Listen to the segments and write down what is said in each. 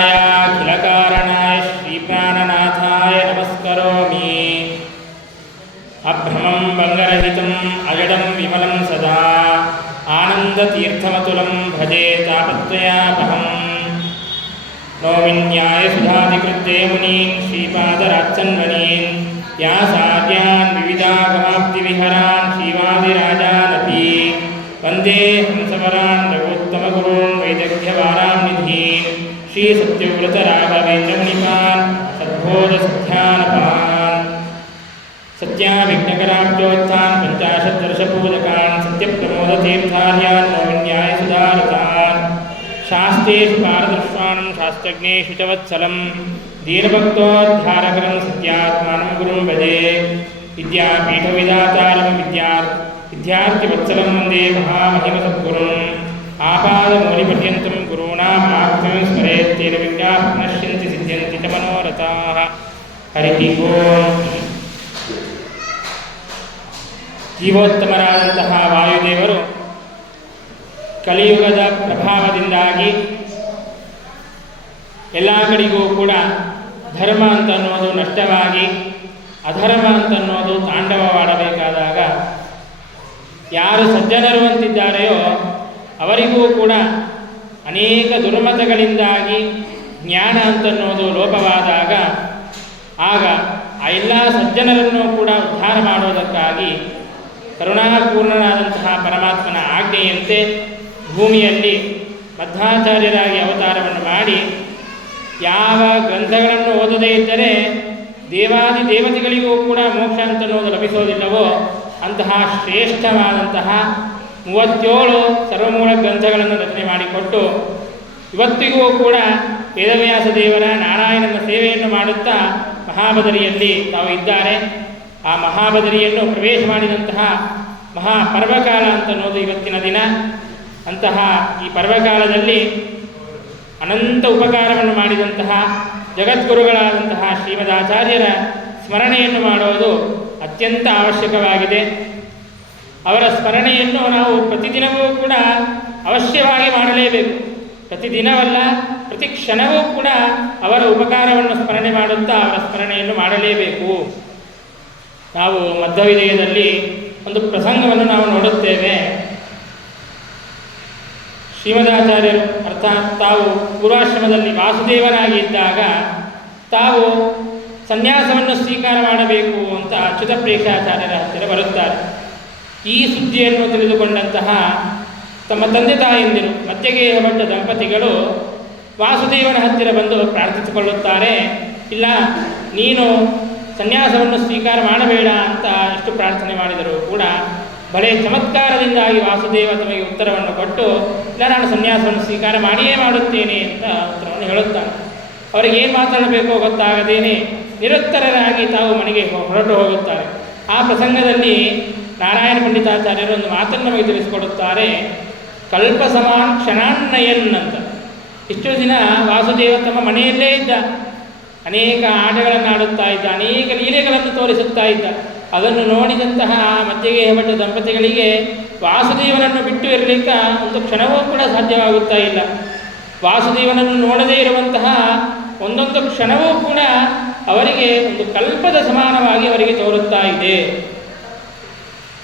अखिलकारणाय श्रीप्राणनाथाय नमस्करोमि। अभ्रमं भङ्गरहितं अजडं विमलं सदा आनन्दतीर्थमतुलं भजे तापत्रयापहं। नौमिन्यायसुधाधिकृत्ये मुनीन् श्रीपादरात्सन्मनीन् व्यासार्यान् विविधागमाब्धिविहरान् श्रीवादिराजानपि वन्दे हंसवरान् रघुत्तमगुरून् वैदग्ध्यवाराम्निधीन् श्रीसत्यव्रतराघवेन्द्रमुनिपान् सद्बोधसत्यानपान् सत्याविघ्नकराब्जोत्थान् पञ्चाशद्वर्षपूजकान् सत्यप्रमोदतीर्थार्यान् नौमिन्यायसुधारतान् शास्त्रेषु पारदर्शानं शास्त्रज्ञेषु च वत्सलं दीनभक्तोद्धारकरं सत्यात्मानं गुरुं भजे। विद्यापीठविधातारं विद्यार्थिवत्सलं वन्दे महामहिमसद्गुरुम् आपादमौलिपर्यन्तं गुरूणाम् आप्तं स्मरेत् तेन विघ्नाः नश्यन्ति सिद्ध्यन्ति च मनोरथाः। हरिः ओम्। ಜೀವೋತ್ತಮರಾದಂತಹ ವಾಯುದೇವರು ಕಲಿಯುಗದ ಪ್ರಭಾವದಿಂದಾಗಿ ಎಲ್ಲ ಕಡೆಗೂ ಕೂಡ ಧರ್ಮ ಅಂತನ್ನೋದು ನಷ್ಟವಾಗಿ ಅಧರ್ಮ ಅಂತನ್ನೋದು ತಾಂಡವವಾಡಬೇಕಾದಾಗ ಯಾರು ಸಜ್ಜನರು ಅಂತಿದ್ದಾರೆಯೋ ಅವರಿಗೂ ಕೂಡ ಅನೇಕ ದುರ್ಮತಗಳಿಂದಾಗಿ ಜ್ಞಾನ ಅಂತನ್ನೋದು ಲೋಪವಾದಾಗ ಆಗ ಆ ಎಲ್ಲ ಸಜ್ಜನರನ್ನು ಕೂಡ ಉದ್ಧಾರ ಮಾಡೋದಕ್ಕಾಗಿ ಕರುಣಾಪೂರ್ಣನಾದಂತಹ ಪರಮಾತ್ಮನ ಆಜ್ಞೆಯಂತೆ ಭೂಮಿಯಲ್ಲಿ ಮಧ್ವಾಚಾರ್ಯರಾಗಿ ಅವತಾರವನ್ನು ಮಾಡಿ ಯಾವ ಗ್ರಂಥಗಳನ್ನು ಓದದೇ ಇದ್ದರೆ ದೇವಾದಿ ದೇವತೆಗಳಿಗೂ ಕೂಡ ಮೋಕ್ಷ ಅಂತನ್ನೋದು ಲಭಿಸೋದಿಲ್ಲವೋ ಅಂತಹ ಶ್ರೇಷ್ಠವಾದಂತಹ 37 ಸರ್ವಮೂಲ ಗ್ರಂಥಗಳನ್ನು ರಚನೆ ಮಾಡಿಕೊಟ್ಟು ಇವತ್ತಿಗೂ ಕೂಡ ವೇದವ್ಯಾಸ ದೇವರ ನಾರಾಯಣನ ಸೇವೆಯನ್ನು ಮಾಡುತ್ತಾ ಮಹಾಬದರಿಯಲ್ಲಿ ತಾವು ಇದ್ದಾರೆ. ಆ ಮಹಾಬದರಿಯನ್ನು ಪ್ರವೇಶ ಮಾಡಿದಂತಹ ಮಹಾಪರ್ವಕಾಲ ಅಂತನ್ನೋದು ಇವತ್ತಿನ ದಿನ. ಅಂತಹ ಈ ಪರ್ವಕಾಲದಲ್ಲಿ ಅನಂತ ಉಪಕಾರವನ್ನು ಮಾಡಿದಂತಹ ಜಗದ್ಗುರುಗಳಾದಂತಹ ಶ್ರೀಮದಾಚಾರ್ಯರ ಸ್ಮರಣೆಯನ್ನು ಮಾಡೋದು ಅತ್ಯಂತ ಅವಶ್ಯಕವಾಗಿದೆ. ಅವರ ಸ್ಮರಣೆಯನ್ನು ನಾವು ಪ್ರತಿದಿನವೂ ಕೂಡ ಅವಶ್ಯವಾಗಿ ಮಾಡಲೇಬೇಕು. ಪ್ರತಿದಿನವಲ್ಲ, ಪ್ರತಿ ಕ್ಷಣವೂ ಕೂಡ ಅವರ ಉಪಕಾರವನ್ನು ಸ್ಮರಣೆ ಮಾಡುತ್ತಾ ಅವರ ಸ್ಮರಣೆಯನ್ನು ಮಾಡಲೇಬೇಕು. ನಾವು ಮಧ್ವವಿಜಯದಲ್ಲಿ ಒಂದು ಪ್ರಸಂಗವನ್ನು ನಾವು ನೋಡುತ್ತೇವೆ. ಶ್ರೀಮದಾಚಾರ್ಯರು ಅರ್ಥಾತ್ ತಾವು ಪೂರ್ವಾಶ್ರಮದಲ್ಲಿ ವಾಸುದೇವನಾಗಿ ಇದ್ದಾಗ ತಾವು ಸನ್ಯಾಸವನ್ನು ಸ್ವೀಕಾರ ಮಾಡಬೇಕು ಅಂತ ಅಚ್ಯುತ ಪ್ರೇಕ್ಷಾಚಾರ್ಯರ ಹತ್ತಿರ ಬರುತ್ತಾರೆ. ಈ ಸುದ್ದಿಯನ್ನು ತಿಳಿದುಕೊಂಡಂತಹ ತಮ್ಮ ತಂದೆ ತಾಯಂದಿರು ಮಧ್ಯಗೇಹ ಭಟ್ಟ ದಂಪತಿಗಳು ವಾಸುದೇವನ ಹತ್ತಿರ ಬಂದು ಪ್ರಾರ್ಥಿಸಿಕೊಳ್ಳುತ್ತಾರೆ. ಇಲ್ಲ, ನೀನು ಸನ್ಯಾಸವನ್ನು ಸ್ವೀಕಾರ ಮಾಡಬೇಡ ಅಂತ ಎಷ್ಟು ಪ್ರಾರ್ಥನೆ ಮಾಡಿದರೂ ಕೂಡ ಬಲೆ ಚಮತ್ಕಾರದಿಂದಾಗಿ ವಾಸುದೇವ ತಮಗೆ ಉತ್ತರವನ್ನು ಕೊಟ್ಟು ಇಲ್ಲ, ನಾನು ಸನ್ಯಾಸವನ್ನು ಸ್ವೀಕಾರ ಮಾಡಿಯೇ ಮಾಡುತ್ತೇನೆ ಅಂತ ಉತ್ತರವನ್ನು ಹೇಳುತ್ತಾನೆ. ಅವರಿಗೆ ಏನು ಮಾತಾಡಬೇಕೋ ಗೊತ್ತಾಗದೇನೆ ನಿರುತ್ತರರಾಗಿ ತಾವು ಮನೆಗೆ ಹೊರಟು ಹೋಗುತ್ತಾರೆ. ಆ ಪ್ರಸಂಗದಲ್ಲಿ ನಾರಾಯಣ ಪಂಡಿತಾಚಾರ್ಯರು ಒಂದು ಮಾತನ್ನು ನಮಗೆ ತಿಳಿಸಿಕೊಡುತ್ತಾರೆ. ಕಲ್ಪ ಸಮಾನ್ ಕ್ಷಣಾನ್ನಯನ್ ಅಂತ. ಇಷ್ಟು ದಿನ ವಾಸುದೇವ ತಮ್ಮ ಮನೆಯಲ್ಲೇ ಇದ್ದ, ಅನೇಕ ಆಟಗಳನ್ನು ಆಡುತ್ತಾ ಇದ್ದ, ಅನೇಕ ಲೀಲೆಗಳನ್ನು ತೋರಿಸುತ್ತಾ ಇದ್ದ. ಅದನ್ನು ನೋಡಿದಂತಹ ಮಧ್ಯಗೇಹ ಭಟ್ಟ ದಂಪತಿಗಳಿಗೆ ವಾಸುದೇವನನ್ನು ಬಿಟ್ಟು ಇರಲಿಕ್ಕೆ ಒಂದು ಕ್ಷಣವೂ ಕೂಡ ಸಾಧ್ಯವಾಗುತ್ತಾ ಇಲ್ಲ. ವಾಸುದೇವನನ್ನು ನೋಡದೇ ಇರುವಂತಹ ಒಂದೊಂದು ಕ್ಷಣವೂ ಕೂಡ ಅವರಿಗೆ ಒಂದು ಕಲ್ಪದ ಸಮಾನವಾಗಿ ಅವರಿಗೆ ತೋರುತ್ತಾ ಇದೆ.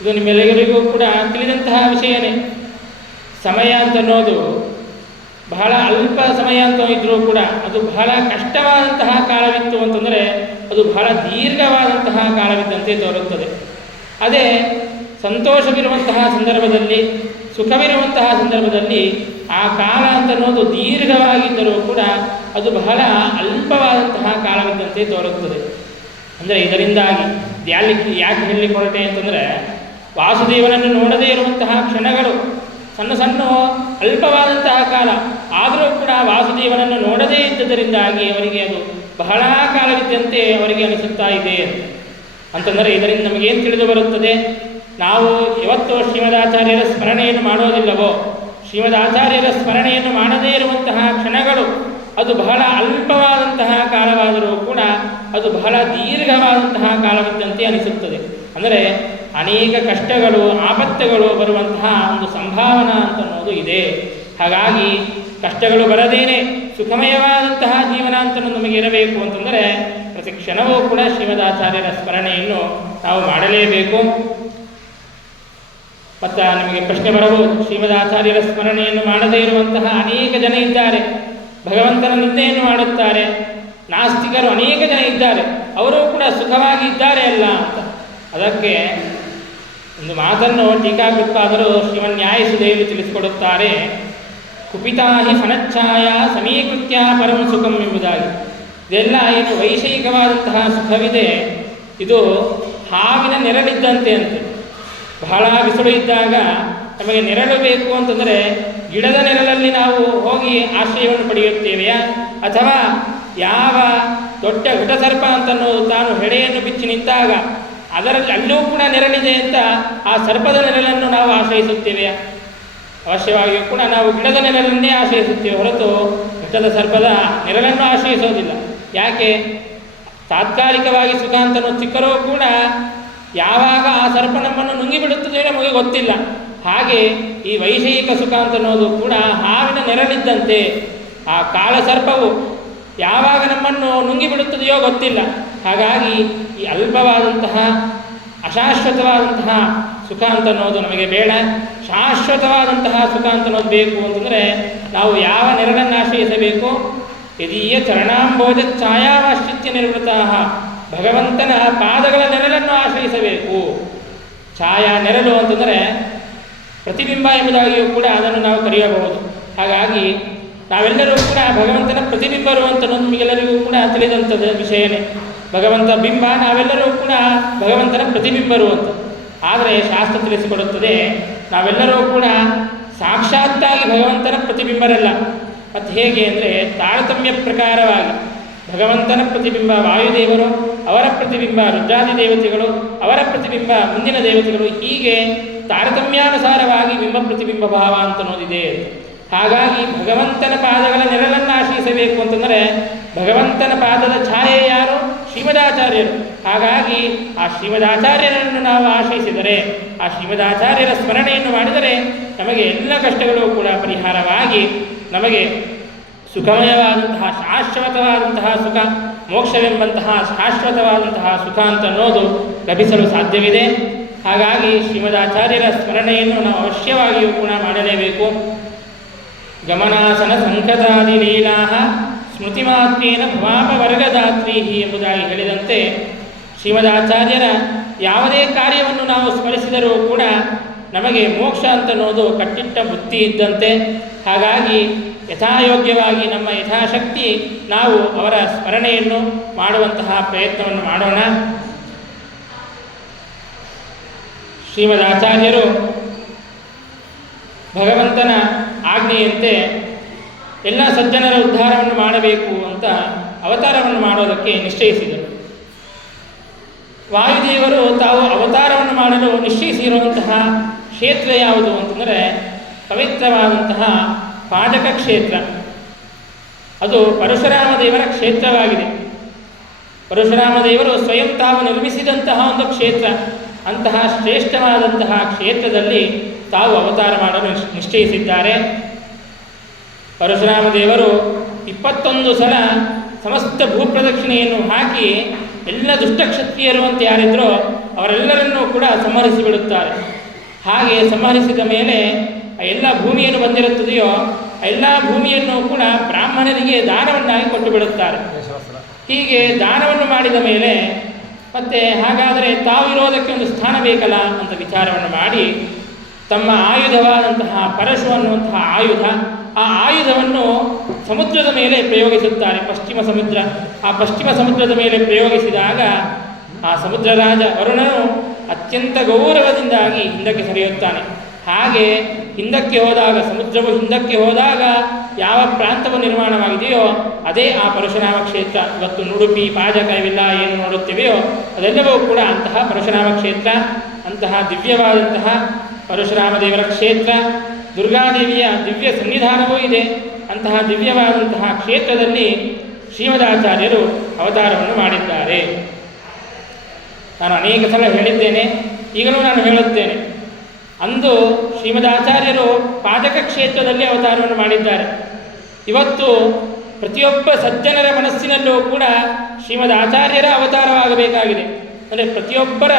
ಇದು ನಿಮ್ಮೆಲ್ಲರಿಗೂ ಕೂಡ ತಿಳಿದಂತಹ ವಿಷಯನೇ. ಸಮಯ ಅಂತನ್ನೋದು ಬಹಳ ಅಲ್ಪ ಸಮಯ ಅಂತ ಇದ್ದರೂ ಕೂಡ ಅದು ಬಹಳ ಕಷ್ಟವಾದಂತಹ ಕಾಲವಿತ್ತು ಅಂತಂದರೆ ಅದು ಬಹಳ ದೀರ್ಘವಾದಂತಹ ಕಾಲವಿದ್ದಂತೆ ತೋರುತ್ತದೆ. ಅದೇ ಸಂತೋಷವಿರುವಂತಹ ಸಂದರ್ಭದಲ್ಲಿ, ಸುಖವಿರುವಂತಹ ಸಂದರ್ಭದಲ್ಲಿ ಆ ಕಾಲ ಅಂತನ್ನೋದು ದೀರ್ಘವಾಗಿದ್ದರೂ ಕೂಡ ಅದು ಬಹಳ ಅಲ್ಪವಾದಂತಹ ಕಾಲವಿದ್ದಂತೆ ತೋರುತ್ತದೆ. ಅಂದರೆ ಇದರಿಂದಾಗಿ ಯಾಕೆ ಹೇಳಲಿಕ್ಕೆ ಹೊರಟೆ ಅಂತಂದರೆ, ವಾಸುದೇವನನ್ನು ನೋಡದೇ ಇರುವಂತಹ ಕ್ಷಣಗಳು ಸಣ್ಣ ಸಣ್ಣ ಅಲ್ಪವಾದಂತಹ ಕಾಲ, ಆದರೂ ಕೂಡ ವಾಸುದೇವನನ್ನು ನೋಡದೇ ಇದ್ದದರಿಂದಾಗಿ ಅವರಿಗೆ ಅದು ಬಹಳ ಕಾಲವಿದ್ದಂತೆ ಅವರಿಗೆ ಅನಿಸುತ್ತಾ ಇದೆ ಅಂತಂದರೆ ಇದರಿಂದ ನಮಗೇನು ತಿಳಿದು ಬರುತ್ತದೆ? ನಾವು ಯಾವತ್ತೋ ಶ್ರೀಮದಾಚಾರ್ಯರ ಸ್ಮರಣೆಯನ್ನು ಮಾಡೋದಿಲ್ಲವೋ, ಶ್ರೀಮದಾಚಾರ್ಯರ ಸ್ಮರಣೆಯನ್ನು ಮಾಡದೇ ಇರುವಂತಹ ಕ್ಷಣಗಳು ಅದು ಬಹಳ ಅಲ್ಪವಾದಂತಹ ಕಾಲವಾದರೂ ಕೂಡ ಅದು ಬಹಳ ದೀರ್ಘವಾದಂತಹ ಕಾಲವಿದ್ದಂತೆ ಅನಿಸುತ್ತದೆ. ಅಂದರೆ ಅನೇಕ ಕಷ್ಟಗಳು, ಆಪತ್ತುಗಳು ಬರುವಂತಹ ಒಂದು ಸಂಭಾವನಾ ಅಂತ ಅನ್ನೋದು ಇದೆ. ಹಾಗಾಗಿ ಕಷ್ಟಗಳು ಬರದೇನೆ ಸುಖಮಯವಾದಂತಹ ಜೀವನ ಅಂತ ನಮಗೆ ಇರಬೇಕು ಅಂತಂದರೆ ಪ್ರತಿ ಕ್ಷಣವೂ ಕೂಡ ಶ್ರೀಮದಾಚಾರ್ಯರ ಸ್ಮರಣೆಯನ್ನು ನಾವು ಮಾಡಲೇಬೇಕು. ಮತ್ತು ನಿಮಗೆ ಪ್ರಶ್ನೆ ಬರಬಹುದು, ಶ್ರೀಮದಾಚಾರ್ಯರ ಸ್ಮರಣೆಯನ್ನು ಮಾಡದೇ ಇರುವಂತಹ ಅನೇಕ ಜನ ಇದ್ದಾರೆ, ಭಗವಂತನ ನಿಂದೆಯನ್ನು ಮಾಡುತ್ತಾರೆ, ನಾಸ್ತಿಕರು ಅನೇಕ ಜನ ಇದ್ದಾರೆ, ಅವರು ಕೂಡ ಸುಖವಾಗಿ ಇದ್ದಾರೆ ಅಲ್ಲ ಅಂತ. ಅದಕ್ಕೆ ಒಂದು ಮಾತನ್ನು ಟೀಕಾಕೃತ್ಪಾದರು ಶ್ರೀಮನ್ಯಾಯಸುಧೆಯಲ್ಲಿ ತಿಳಿಸಿಕೊಡುತ್ತಾರೆ. ಕುಪಿತಾ ಹಿ ಫನಚ್ಛಾಯ ಸಮೀಕೃತ್ಯ ಪರಮ ಸುಖಂ ಎಂಬುದಾಗಿ. ಇದೆಲ್ಲ ಏನು ವೈಷಯಿಕವಾದಂತಹ ಸುಖವಿದೆ, ಇದು ಹಾವಿನ ನೆರಳಿದ್ದಂತೆ ಅಂತೆ. ಬಹಳ ಬಿಸಿಲು ಇದ್ದಾಗ ನಮಗೆ ನೆರಳು ಬೇಕು ಅಂತಂದರೆ ಗಿಡದ ನೆರಳಲ್ಲಿ ನಾವು ಹೋಗಿ ಆಶ್ರಯವನ್ನು ಪಡೆಯುತ್ತೇವೆಯಾ, ಅಥವಾ ಯಾವ ದೊಡ್ಡ ಘಟಸರ್ಪ ಅಂತನೂ ತಾನು ಹೆಡೆಯನ್ನು ಬಿಚ್ಚಿ ನಿಂತಾಗ ಅದರಲ್ಲಿ ಅಲ್ಲೂ ಕೂಡ ನೆರಳಿದೆ ಅಂತ ಆ ಸರ್ಪದ ನೆರಳನ್ನು ನಾವು ಆಶ್ರಯಿಸುತ್ತೇವೆಯಾ? ಅವಶ್ಯವಾಗಿಯೂ ಕೂಡ ನಾವು ಗಿಡದ ನೆರಳನ್ನೇ ಆಶ್ರಯಿಸುತ್ತೇವೆ ಹೊರತು ಘಟದ ಸರ್ಪದ ನೆರಳನ್ನು ಆಶ್ರಯಿಸೋದಿಲ್ಲ. ಯಾಕೆ? ತಾತ್ಕಾಲಿಕವಾಗಿ ಸುಖ ಅಂತನೂ ಸಿಕ್ಕರೂ ಕೂಡ ಯಾವಾಗ ಆ ಸರ್ಪ ನಮ್ಮನ್ನು ನುಂಗಿಬಿಡುತ್ತದೆ ನಮಗೆ ಗೊತ್ತಿಲ್ಲ. ಹಾಗೆ ಈ ವೈಷಯಿಕ ಸುಖ ಅಂತನ್ನೋದು ಕೂಡ ಹಾವಿನ ನೆರಳಿದ್ದಂತೆ. ಆ ಕಾಳಸರ್ಪವು ಯಾವಾಗ ನಮ್ಮನ್ನು ನುಂಗಿಬಿಡುತ್ತದೆಯೋ ಗೊತ್ತಿಲ್ಲ. ಹಾಗಾಗಿ ಈ ಅಲ್ಪವಾದಂತಹ ಅಶಾಶ್ವತವಾದಂತಹ ಸುಖ ಅಂತನ್ನೋದು ನಮಗೆ ಬೇಡ. ಶಾಶ್ವತವಾದಂತಹ ಸುಖ ಅಂತನ್ನೋದು ಬೇಕು ಅಂತಂದರೆ ನಾವು ಯಾವ ನೆರಳನ್ನು ಆಶ್ರಯಿಸಬೇಕು? ಯದೀಯ ಚರಣಾಂಬೋಜ ಛಾಯಾವಾಶ್ಚಿತ್ಯ ನಿರ್ವೃತಾ, ಭಗವಂತನ ಪಾದಗಳ ನೆರಳನ್ನು ಆಶ್ರಯಿಸಬೇಕು. ಛಾಯಾ ನೆರಳು ಅಂತಂದರೆ ಪ್ರತಿಬಿಂಬ ಎಂಬುದಾಗಿಯೂ ಕೂಡ ಅದನ್ನು ನಾವು ಕರೆಯಬಹುದು. ಹಾಗಾಗಿ ನಾವೆಲ್ಲರೂ ಕೂಡ ಭಗವಂತನ ಪ್ರತಿಬಿಂಬರು ಅಂತ ನಮಗೆಲ್ಲರಿಗೂ ಕೂಡ ತಿಳಿದಂಥದ್ದು ವಿಷಯನೇ. ಭಗವಂತ ಬಿಂಬ, ನಾವೆಲ್ಲರೂ ಕೂಡ ಭಗವಂತನ ಪ್ರತಿಬಿಂಬರು ಅಂತ. ಆದರೆ ಶಾಸ್ತ್ರ ತಿಳಿಸಿಕೊಡುತ್ತದೆ ನಾವೆಲ್ಲರೂ ಕೂಡ ಸಾಕ್ಷಾತ್ತಾಗಿ ಭಗವಂತನ ಪ್ರತಿಬಿಂಬರಲ್ಲ. ಮತ್ತು ಹೇಗೆ ಅಂದರೆ ತಾರತಮ್ಯ ಪ್ರಕಾರವಾಗಿ ಭಗವಂತನ ಪ್ರತಿಬಿಂಬ ವಾಯುದೇವರು, ಅವರ ಪ್ರತಿಬಿಂಬ ರುದ್ರಾದಿ ದೇವತೆಗಳು, ಅವರ ಪ್ರತಿಬಿಂಬ ಮುಂದಿನ ದೇವತೆಗಳು, ಹೀಗೆ ತಾರತಮ್ಯಾನುಸಾರವಾಗಿ ಬಿಂಬ ಪ್ರತಿಬಿಂಬ ಭಾವ ಅಂತನ್ನೋದಿದೆ. ಹಾಗಾಗಿ ಭಗವಂತನ ಪಾದಗಳ ನೆರಳನ್ನು ಆಶ್ರಯಿಸಬೇಕು ಅಂತಂದರೆ ಭಗವಂತನ ಪಾದದ ಛಾಯೆ ಯಾರು? ಶ್ರೀಮದಾಚಾರ್ಯರು. ಹಾಗಾಗಿ ಆ ಶ್ರೀಮದಾಚಾರ್ಯರನ್ನು ನಾವು ಆಶ್ರಯಿಸಿದರೆ, ಆ ಶ್ರೀಮದಾಚಾರ್ಯರ ಸ್ಮರಣೆಯನ್ನು ಮಾಡಿದರೆ ನಮಗೆ ಎಲ್ಲ ಕಷ್ಟಗಳು ಕೂಡ ಪರಿಹಾರವಾಗಿ ನಮಗೆ ಸುಖಮಯವಾದಂತಹ ಶಾಶ್ವತವಾದಂತಹ ಸುಖ, ಮೋಕ್ಷವೆಂಬಂತಹ ಶಾಶ್ವತವಾದಂತಹ ಸುಖ ಅಂತನ್ನೋದು ಲಭಿಸಲು ಸಾಧ್ಯವಿದೆ. ಹಾಗಾಗಿ ಶ್ರೀಮದಾಚಾರ್ಯರ ಸ್ಮರಣೆಯನ್ನು ನಾವು ಅವಶ್ಯವಾಗಿಯೂ ಕೂಡ ಮಾಡಲೇಬೇಕು. ಗಮನಾಸನ ಸಂಕಟಾದಿ ಲೀಲಾ ಸ್ಮೃತಿಮಾತ್ರೇನ ಭವಾಪವರ್ಗದಾತ್ರೀ ಎಂಬುದಾಗಿ ಹೇಳಿದಂತೆ ಶ್ರೀಮದಾಚಾರ್ಯರ ಯಾವುದೇ ಕಾರ್ಯವನ್ನು ನಾವು ಸ್ಮರಿಸಿದರೂ ಕೂಡ ನಮಗೆ ಮೋಕ್ಷ ಅಂತನ್ನೋದು ಕಟ್ಟಿಟ್ಟ ಬುತ್ತಿ ಇದ್ದಂತೆ. ಹಾಗಾಗಿ ಯಥಾಯೋಗ್ಯವಾಗಿ ನಮ್ಮ ಯಥಾಶಕ್ತಿ ನಾವು ಅವರ ಸ್ಮರಣೆಯನ್ನು ಮಾಡುವಂತಹ ಪ್ರಯತ್ನವನ್ನು ಮಾಡೋಣ. ಶ್ರೀಮದಾಚಾರ್ಯರು ಭಗವಂತನ ಆಜ್ಞೆಯಂತೆ ಎಲ್ಲ ಸಜ್ಜನರ ಉದ್ಧಾರವನ್ನು ಮಾಡಬೇಕು ಅಂತ ಅವತಾರವನ್ನು ಮಾಡೋದಕ್ಕೆ ನಿಶ್ಚಯಿಸಿದರು. ವಾಯುದೇವರು ತಾವು ಅವತಾರವನ್ನು ಮಾಡಲು ನಿಶ್ಚಯಿಸಿರುವಂತಹ ಕ್ಷೇತ್ರ ಯಾವುದು ಅಂತಂದರೆ ಪವಿತ್ರವಾದಂತಹ ಪಾಜಕ ಕ್ಷೇತ್ರ. ಅದು ಪರಶುರಾಮ ದೇವರ ಕ್ಷೇತ್ರವಾಗಿದೆ. ಪರಶುರಾಮ ದೇವರು ಸ್ವಯಂ ತಾವು ನಿರ್ಮಿಸಿದಂತಹ ಒಂದು ಕ್ಷೇತ್ರ. ಅಂತಹ ಶ್ರೇಷ್ಠವಾದಂತಹ ಕ್ಷೇತ್ರದಲ್ಲಿ ತಾವು ಅವತಾರ ಮಾಡಲು ನಿಶ್ಚಯಿಸಿದ್ದಾರೆ. ಪರಶುರಾಮ ದೇವರು 21 ಸಲ ಸಮಸ್ತ ಭೂಪ್ರದಕ್ಷಿಣೆಯನ್ನು ಹಾಕಿ ಎಲ್ಲ ದುಷ್ಟಕ್ಷತ್ರಿಯರು ಅಂತ ಯಾರಿದ್ರೋ ಅವರೆಲ್ಲರನ್ನೂ ಕೂಡ ಸಂಹರಿಸಿಬಿಡುತ್ತಾರೆ. ಹಾಗೆ ಸಂಹರಿಸಿದ ಮೇಲೆ ಎಲ್ಲ ಭೂಮಿಯನ್ನು ಬಂದಿರುತ್ತದೆಯೋ ಎಲ್ಲ ಭೂಮಿಯನ್ನು ಕೂಡ ಬ್ರಾಹ್ಮಣರಿಗೆ ದಾನವನ್ನಾಗಿ ಕೊಟ್ಟು ಬಿಡುತ್ತಾರೆ. ಹೀಗೆ ದಾನವನ್ನು ಮಾಡಿದ ಮೇಲೆ ಮತ್ತೆ ಹಾಗಾದರೆ ತಾವು ಇರೋದಕ್ಕೆ ಒಂದು ಸ್ಥಾನ ಬೇಕಲ್ಲ ಅಂತ ವಿಚಾರವನ್ನು ಮಾಡಿ ತಮ್ಮ ಆಯುಧವಾದಂತಹ ಪರಶು ಅನ್ನುವಂತಹ ಆಯುಧ, ಆ ಆಯುಧವನ್ನು ಸಮುದ್ರದ ಮೇಲೆ ಪ್ರಯೋಗಿಸುತ್ತಾರೆ. ಪಶ್ಚಿಮ ಸಮುದ್ರ. ಆ ಪಶ್ಚಿಮ ಸಮುದ್ರದ ಮೇಲೆ ಪ್ರಯೋಗಿಸಿದಾಗ ಆ ಸಮುದ್ರ ರಾಜ ವರುಣನು ಅತ್ಯಂತ ಗೌರವದಿಂದಾಗಿ ಹಿಂದಕ್ಕೆ ಸರಿಯುತ್ತಾನೆ. ಹಾಗೆ ಹಿಂದಕ್ಕೆ ಹೋದಾಗ, ಸಮುದ್ರವು ಹಿಂದಕ್ಕೆ ಹೋದಾಗ ಯಾವ ಪ್ರಾಂತವು ನಿರ್ಮಾಣವಾಗಿದೆಯೋ ಅದೇ ಆ ಪರಶುರಾಮ ಕ್ಷೇತ್ರ. ಇವತ್ತು ನುಡುಪಿ, ಪಾಜಕ ಇವೆಲ್ಲ ಏನು ನೋಡುತ್ತೇವೆಯೋ ಅದೆಲ್ಲವೂ ಕೂಡ ಅಂತಹ ಪರಶುರಾಮ ಕ್ಷೇತ್ರ. ಅಂತಹ ದಿವ್ಯವಾದಂತಹ ಪರಶುರಾಮ ದೇವರ ಕ್ಷೇತ್ರ. ದುರ್ಗಾದೇವಿಯ ದಿವ್ಯ ಸನ್ನಿಧಾನವೂ ಇದೆ. ಅಂತಹ ದಿವ್ಯವಾದಂತಹ ಕ್ಷೇತ್ರದಲ್ಲಿ ಶ್ರೀಮದಾಚಾರ್ಯರು ಅವತಾರವನ್ನು ಮಾಡಿದ್ದಾರೆ. ನಾನು ಅನೇಕ ಸಲ ಹೇಳಿದ್ದೇನೆ, ಈಗಲೂ ನಾನು ಹೇಳುತ್ತೇನೆ. ಅಂದು ಶ್ರೀಮದಾಚಾರ್ಯರು ಪಾಜಕ ಕ್ಷೇತ್ರದಲ್ಲಿ ಅವತಾರವನ್ನು ಮಾಡಿದ್ದಾರೆ. ಇವತ್ತು ಪ್ರತಿಯೊಬ್ಬ ಸಜ್ಜನರ ಮನಸ್ಸಿನಲ್ಲೂ ಕೂಡ ಶ್ರೀಮದ್ ಆಚಾರ್ಯರ ಅವತಾರವಾಗಬೇಕಾಗಿದೆ. ಅಂದರೆ ಪ್ರತಿಯೊಬ್ಬರ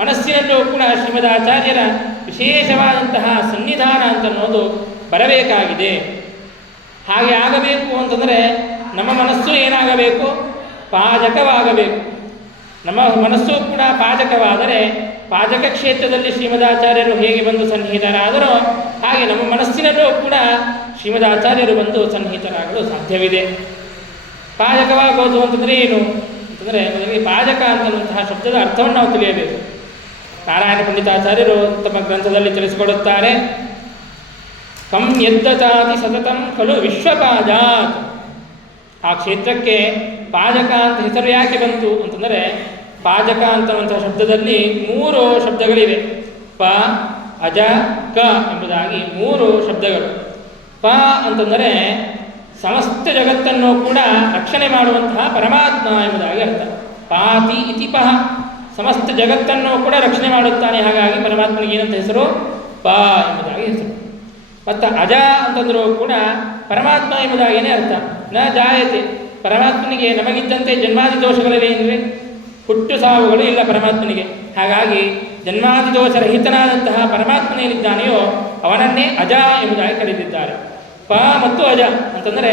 ಮನಸ್ಸಿನಲ್ಲೂ ಕೂಡ ಶ್ರೀಮದ್ ಆಚಾರ್ಯರ ವಿಶೇಷವಾದಂತಹ ಸನ್ನಿಧಾನ ಅಂತನ್ನೋದು ಬರಬೇಕಾಗಿದೆ. ಹಾಗೆ ಆಗಬೇಕು ಅಂತಂದರೆ ನಮ್ಮ ಮನಸ್ಸು ಏನಾಗಬೇಕು? ಪಾಜಕವಾಗಬೇಕು. ನಮ್ಮ ಮನಸ್ಸು ಕೂಡ ಪಾಜಕವಾದರೆ, ಪಾಜಕ ಕ್ಷೇತ್ರದಲ್ಲಿ ಶ್ರೀಮದಾಚಾರ್ಯರು ಹೇಗೆ ಬಂದು ಸನ್ನಿಹಿತರಾದರೋ ಹಾಗೆ ನಮ್ಮ ಮನಸ್ಸಿನಲ್ಲೂ ಕೂಡ ಶ್ರೀಮದಾಚಾರ್ಯರು ಬಂದು ಸನ್ನಿಹಿತರಾಗಲು ಸಾಧ್ಯವಿದೆ. ಪಾಜಕವಾಗೋದು ಅಂತಂದರೆ ಏನು ಅಂತಂದರೆ, ಮೊದಲಿಗೆ ಪಾಜಕ ಅಂತನ್ನುವಂತಹ ಶಬ್ದದ ಅರ್ಥವನ್ನು ನಾವು ತಿಳಿಯಬೇಕು. ನಾರಾಯಣ ಪಂಡಿತಾಚಾರ್ಯರು ತಮ್ಮ ಗ್ರಂಥದಲ್ಲಿ ತಿಳಿಸಿಕೊಡುತ್ತಾರೆ, ಕಂ ಯದ್ದತಾತಿ ಸತತಂ ಖಲು ವಿಶ್ವಪಾಜಾತ್. ಆ ಕ್ಷೇತ್ರಕ್ಕೆ ಪಾಜಕ ಅಂತ ಹೆಸರು ಯಾಕೆ ಬಂತು ಅಂತಂದರೆ, ಪಾಜಕ ಅಂತನ್ನುವಂತಹ ಶಬ್ದದಲ್ಲಿ 3 ಶಬ್ದಗಳಿವೆ. ಪ, ಅಜ, ಕ ಎಂಬುದಾಗಿ 3 ಶಬ್ದಗಳು. ಪ ಅಂತಂದರೆ ಸಮಸ್ತ ಜಗತ್ತನ್ನು ಕೂಡ ರಕ್ಷಣೆ ಮಾಡುವಂತಹ ಪರಮಾತ್ಮ ಎಂಬುದಾಗಿ ಅರ್ಥ. ಪಾತಿ ಇತಿ ಪಹ, ಸಮಸ್ತ ಜಗತ್ತನ್ನು ಕೂಡ ರಕ್ಷಣೆ ಮಾಡುತ್ತಾನೆ. ಹಾಗಾಗಿ ಪರಮಾತ್ಮನಿಗೆ ಏನಂತ ಹೆಸರು? ಪ ಎಂಬುದಾಗಿ ಹೆಸರು. ಮತ್ತು ಅಜ ಅಂತಂದರೂ ಕೂಡ ಪರಮಾತ್ಮ ಎಂಬುದಾಗೇನೆ ಅರ್ಥ. ನ ಜಾಯತೆ, ಪರಮಾತ್ಮನಿಗೆ ನಮಗಿದ್ದಂತೆ ಜನ್ಮಾದಿ ದೋಷಗಳಿವೆ ಅಂದರೆ ಹುಟ್ಟು ಸಾವುಗಳು ಇಲ್ಲ ಪರಮಾತ್ಮನಿಗೆ. ಹಾಗಾಗಿ ಜನ್ಮಾದಿ ದೋಷರಹಿತನಾದಂತಹ ಪರಮಾತ್ಮನೇನಿದ್ದಾನೆಯೋ ಅವನನ್ನೇ ಅಜ ಎಂಬುದಾಗಿ ಕರೆದಿದ್ದಾರೆ. ಪ ಮತ್ತು ಅಜ ಅಂತಂದರೆ